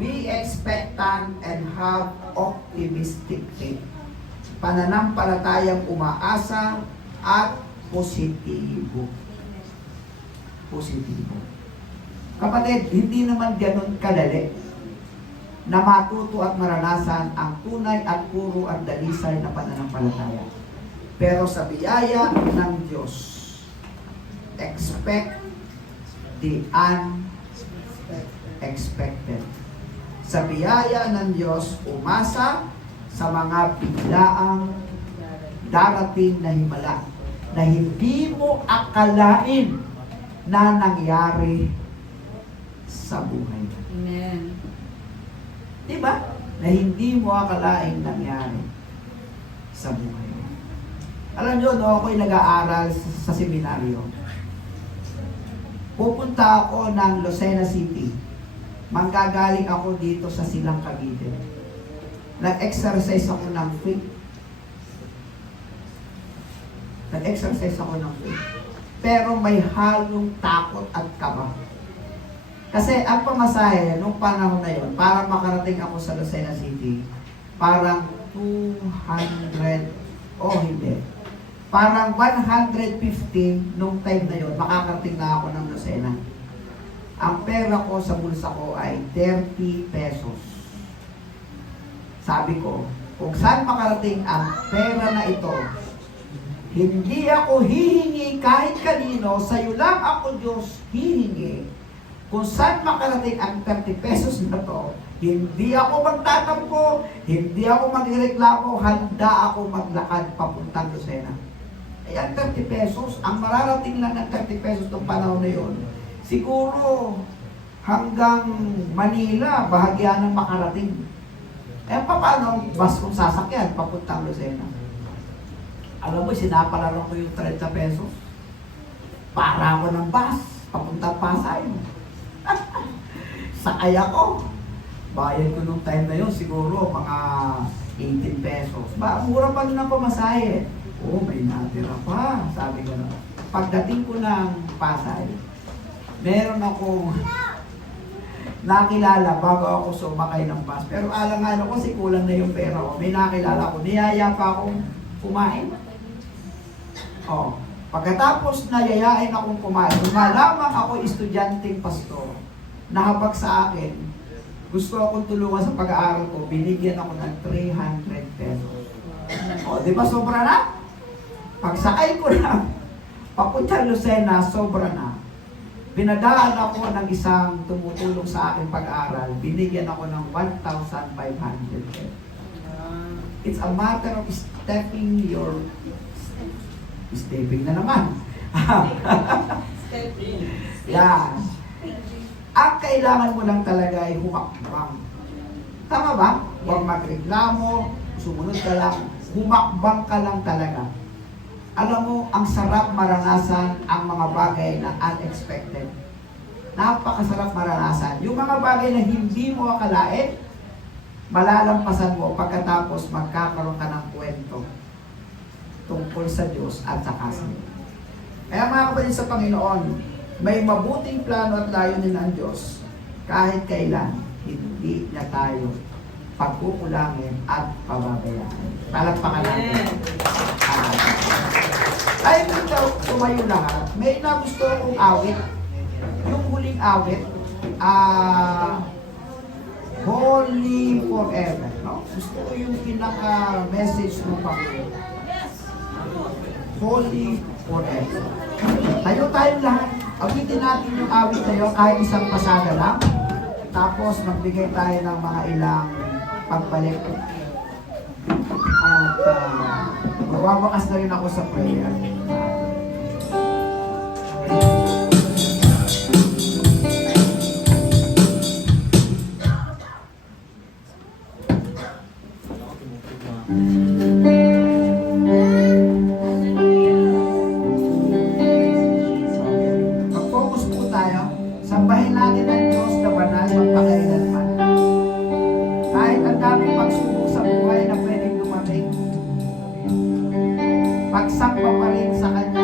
be expectant and have optimistic faith. Pananampalatayang umaasa at positibo. Positibo. Kapatid, hindi naman ganun kadali na matuto at maranasan ang tunay at puro at dalisay na pananampalataya. Pero sa biyaya ng Diyos, expect the unexpected. Sa biyaya ng Diyos, umasa sa mga biglaang darating na himala na hindi mo akalain na nangyari sa buhay. Amen. Diba? Na hindi mo akalain nangyari sa buhay. Alam nyo, no, ako'y nag-aaral sa seminaryo. Pupunta ako ng Lucena City. Manggagaling ako dito sa Silang Cavite. Nag-exercise ako ng faith. Nag-exercise ako ng faith. Pero may halong takot at kaba. Kasi ang pamasahe, nung panahon na yun, para makarating ako sa Lucena City, parang 200, hindi. Parang 115 nung time na yun, makakarating na ako ng Lucena. Ang pera ko sa bulsa ko ay 30 pesos. Sabi ko, kung saan makarating ang pera na ito, hindi ako hihingi kahit kanino, sa'yo lang ako Diyos hihingi. Kung saan makarating ang 30 pesos na to, hindi ako magtatampo, hindi ako magreklamo, handa ako maglakad papuntang Lucena. Ay, ang 30 pesos, ang mararating lang ng 30 pesos ng panahon na yun, siguro hanggang Manila, bahagya ng makarating. Eh, paano bus kung sasakyan papuntang Lucena? Alam mo, sinapalaran ko yung 30 pesos. Para ako ng bus, papuntang Pasay. Sakay ako. Bayad ko nung time na yun, siguro mga 18 pesos. Mura pa nun ang pamasahe. Oh, may natira pa. Sabi ko na. Pagdating ko ng Pasay, meron akong nakilala bago ako sumakay ng bus. Pero alang-alang ko kasi kulang na yung pera ko. May nakilala ko, niyaya pa akong kumain. Oh, pagkatapos nayayain akong kumain, malamang ako estudyanteng pastor, nahabag sa akin, gusto akong tulungan sa pag-aaral ko, binigyan ako ng 300 pesos. O, di ba sobra na? Pagsakay ko na, papunta Lucena, sobra na. Pinadaan ako ng isang tumutulong sa akin pag-aaral, binigyan ako ng 1,500 pesos. It's a matter of stepping na naman. Yan. Ang kailangan mo lang talaga ay humakbang. Tama ba? Huwag magreklamo, sumunod ka lang, humakbang ka lang talaga. Alam mo, ang sarap maranasan ang mga bagay na unexpected. Napakasarap maranasan. Yung mga bagay na hindi mo akalain, malalampasan mo pagkatapos magkakaroon ka ng kwento tungkol sa Diyos at sa kasama. Kaya mga kapatid sa Panginoon, may mabuting plano at layunin ng Diyos kahit kailan hindi niya tayo pagkukulangin at pababayaan. Palagpakan natin. Ay, ikaw, tumayo lahat. May nagusto akong awit. Yung huling awit, Holy Forever. No? Gusto ko yung pinaka-message ng Panginoon. Holy Forever. Tayo tayong lahat. Awitin natin yung awit tayo kahit isang pasada lang. Tapos magbigay tayo ng mga ilang pagbalik. At magwawakas na rin ako sa prayer. Mag-focus po tayo. Sambahin natin ang Diyos na banal magpakailanman. Kahit ang daming pagsubok sa buhay na pwedeng dumating, pagsamba pa rin sa Kanya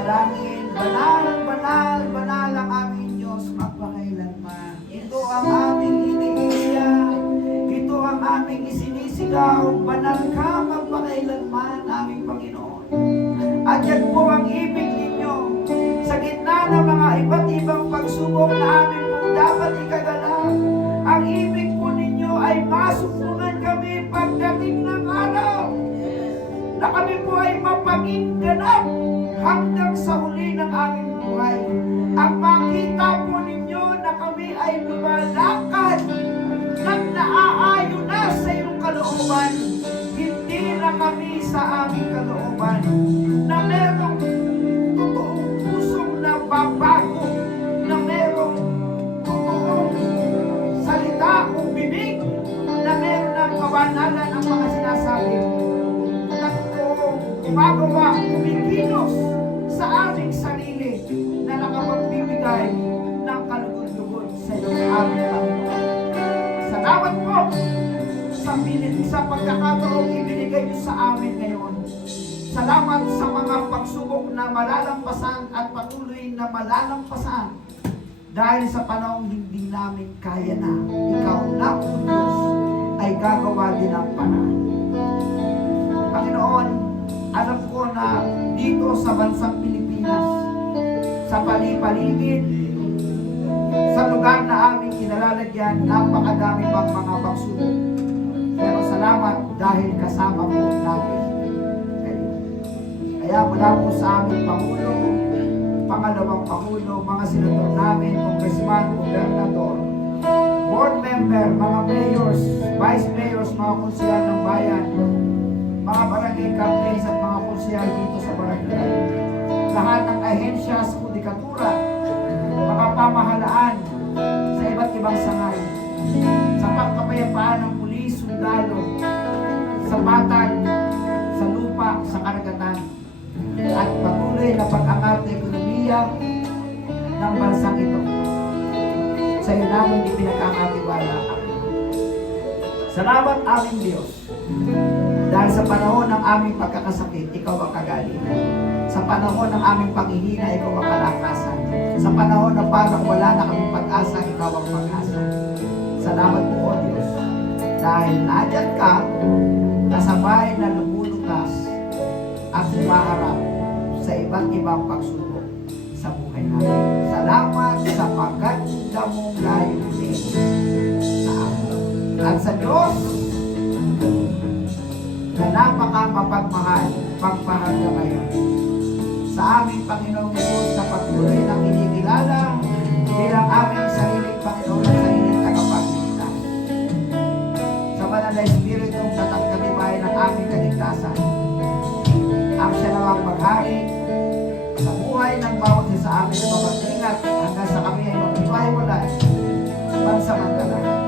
manalangin. Banal, banal, banal ang aming Diyos magpakailanman. Ito ang aming iniiyak. Ito ang aming isinisigaw. Banal ka magpakailanman, aming Panginoon. At yan po ang ibig ninyo. Sa gitna ng mga iba't ibang pagsubok na amin po dapat ikagalak, ang ibig po ninyo ay masusungan kami pagdating ng araw na kami po ay mapaging ganap hanggang sa huli ng aming buhay. Ang makita po ninyo na kami ay lumalakad nang naaayon na sa iyong kalooban, hindi na kami sa aming kalooban, na merong totoong pusong nababago, na merong totoong salita o bibig, na meron ng kabanalan ang mga sinasabi, na totoong gumagawa, kumikilos sa aming sarili, na nakapagbibigay ng kalugod-lugod sa iyong aming Panginoon. Salamat po sa pagkakataong ibinigay niyo sa amin ngayon. Salamat sa mga pagsubok na malalampasan at patuloy na malalampasan dahil sa panahong hindi namin kaya na. Ikaw na po Diyos ay gagawa din ang paraan. Panginoon, alam ko na dito sa bansang Pilipinas, sa palipaligid, sa lugar na aming kinalalagyan, napakadami pang mga pagsubok. Pero salamat dahil kasama po namin kayo. Kaya mula po sa aming Pangulo, pangalawang Pangulo, mga senador namin, congressman, gobernador, board member, mga mayors, vice mayors, mga konsehal ng bayan, mga barangay captains at mga konsehal dito sa barangay, lahat ng ahensya, judikatura, mga pamahalaan sa iba't ibang sangay, sa pagkapayapaan ng pulis, sundalo, sa patag, sa lupa, sa karagatan, at patuloy na pag-angat ng ekonomiya ng bansang ito. Sa iyo namin ipinagkakatiwala. Salamat aming Diyos. Dahil sa panahon ng aming pagkakasakit, ikaw ang kagalingan. Sa panahon ng aming panghihina, ikaw ang kalakasan. Sa panahon na parang wala na kaming pag-asa, ikaw ang pag-asa. Salamat po, O Diyos. Dahil nadyan ka, kasabay na lumulutas at humaharap sa iba't ibang pagsubok sa buhay namin. Salamat sa maganda mong layunin sa amin. At sa Diyos, na napaka-mapagmahal, pagpahalaga ngayon sa aming Panginoong Diyos sa patuloy na kinikilala bilang aming sariling Panginoon at sariling tagapagligtas. Sa banal na Espiritong tatagkatibay ng aming kaligtasan, ang siya namang maghari sa buhay ng bawat isa sa amin na mag-ingat hanggang sa kami ay maghiwalay pansamantala.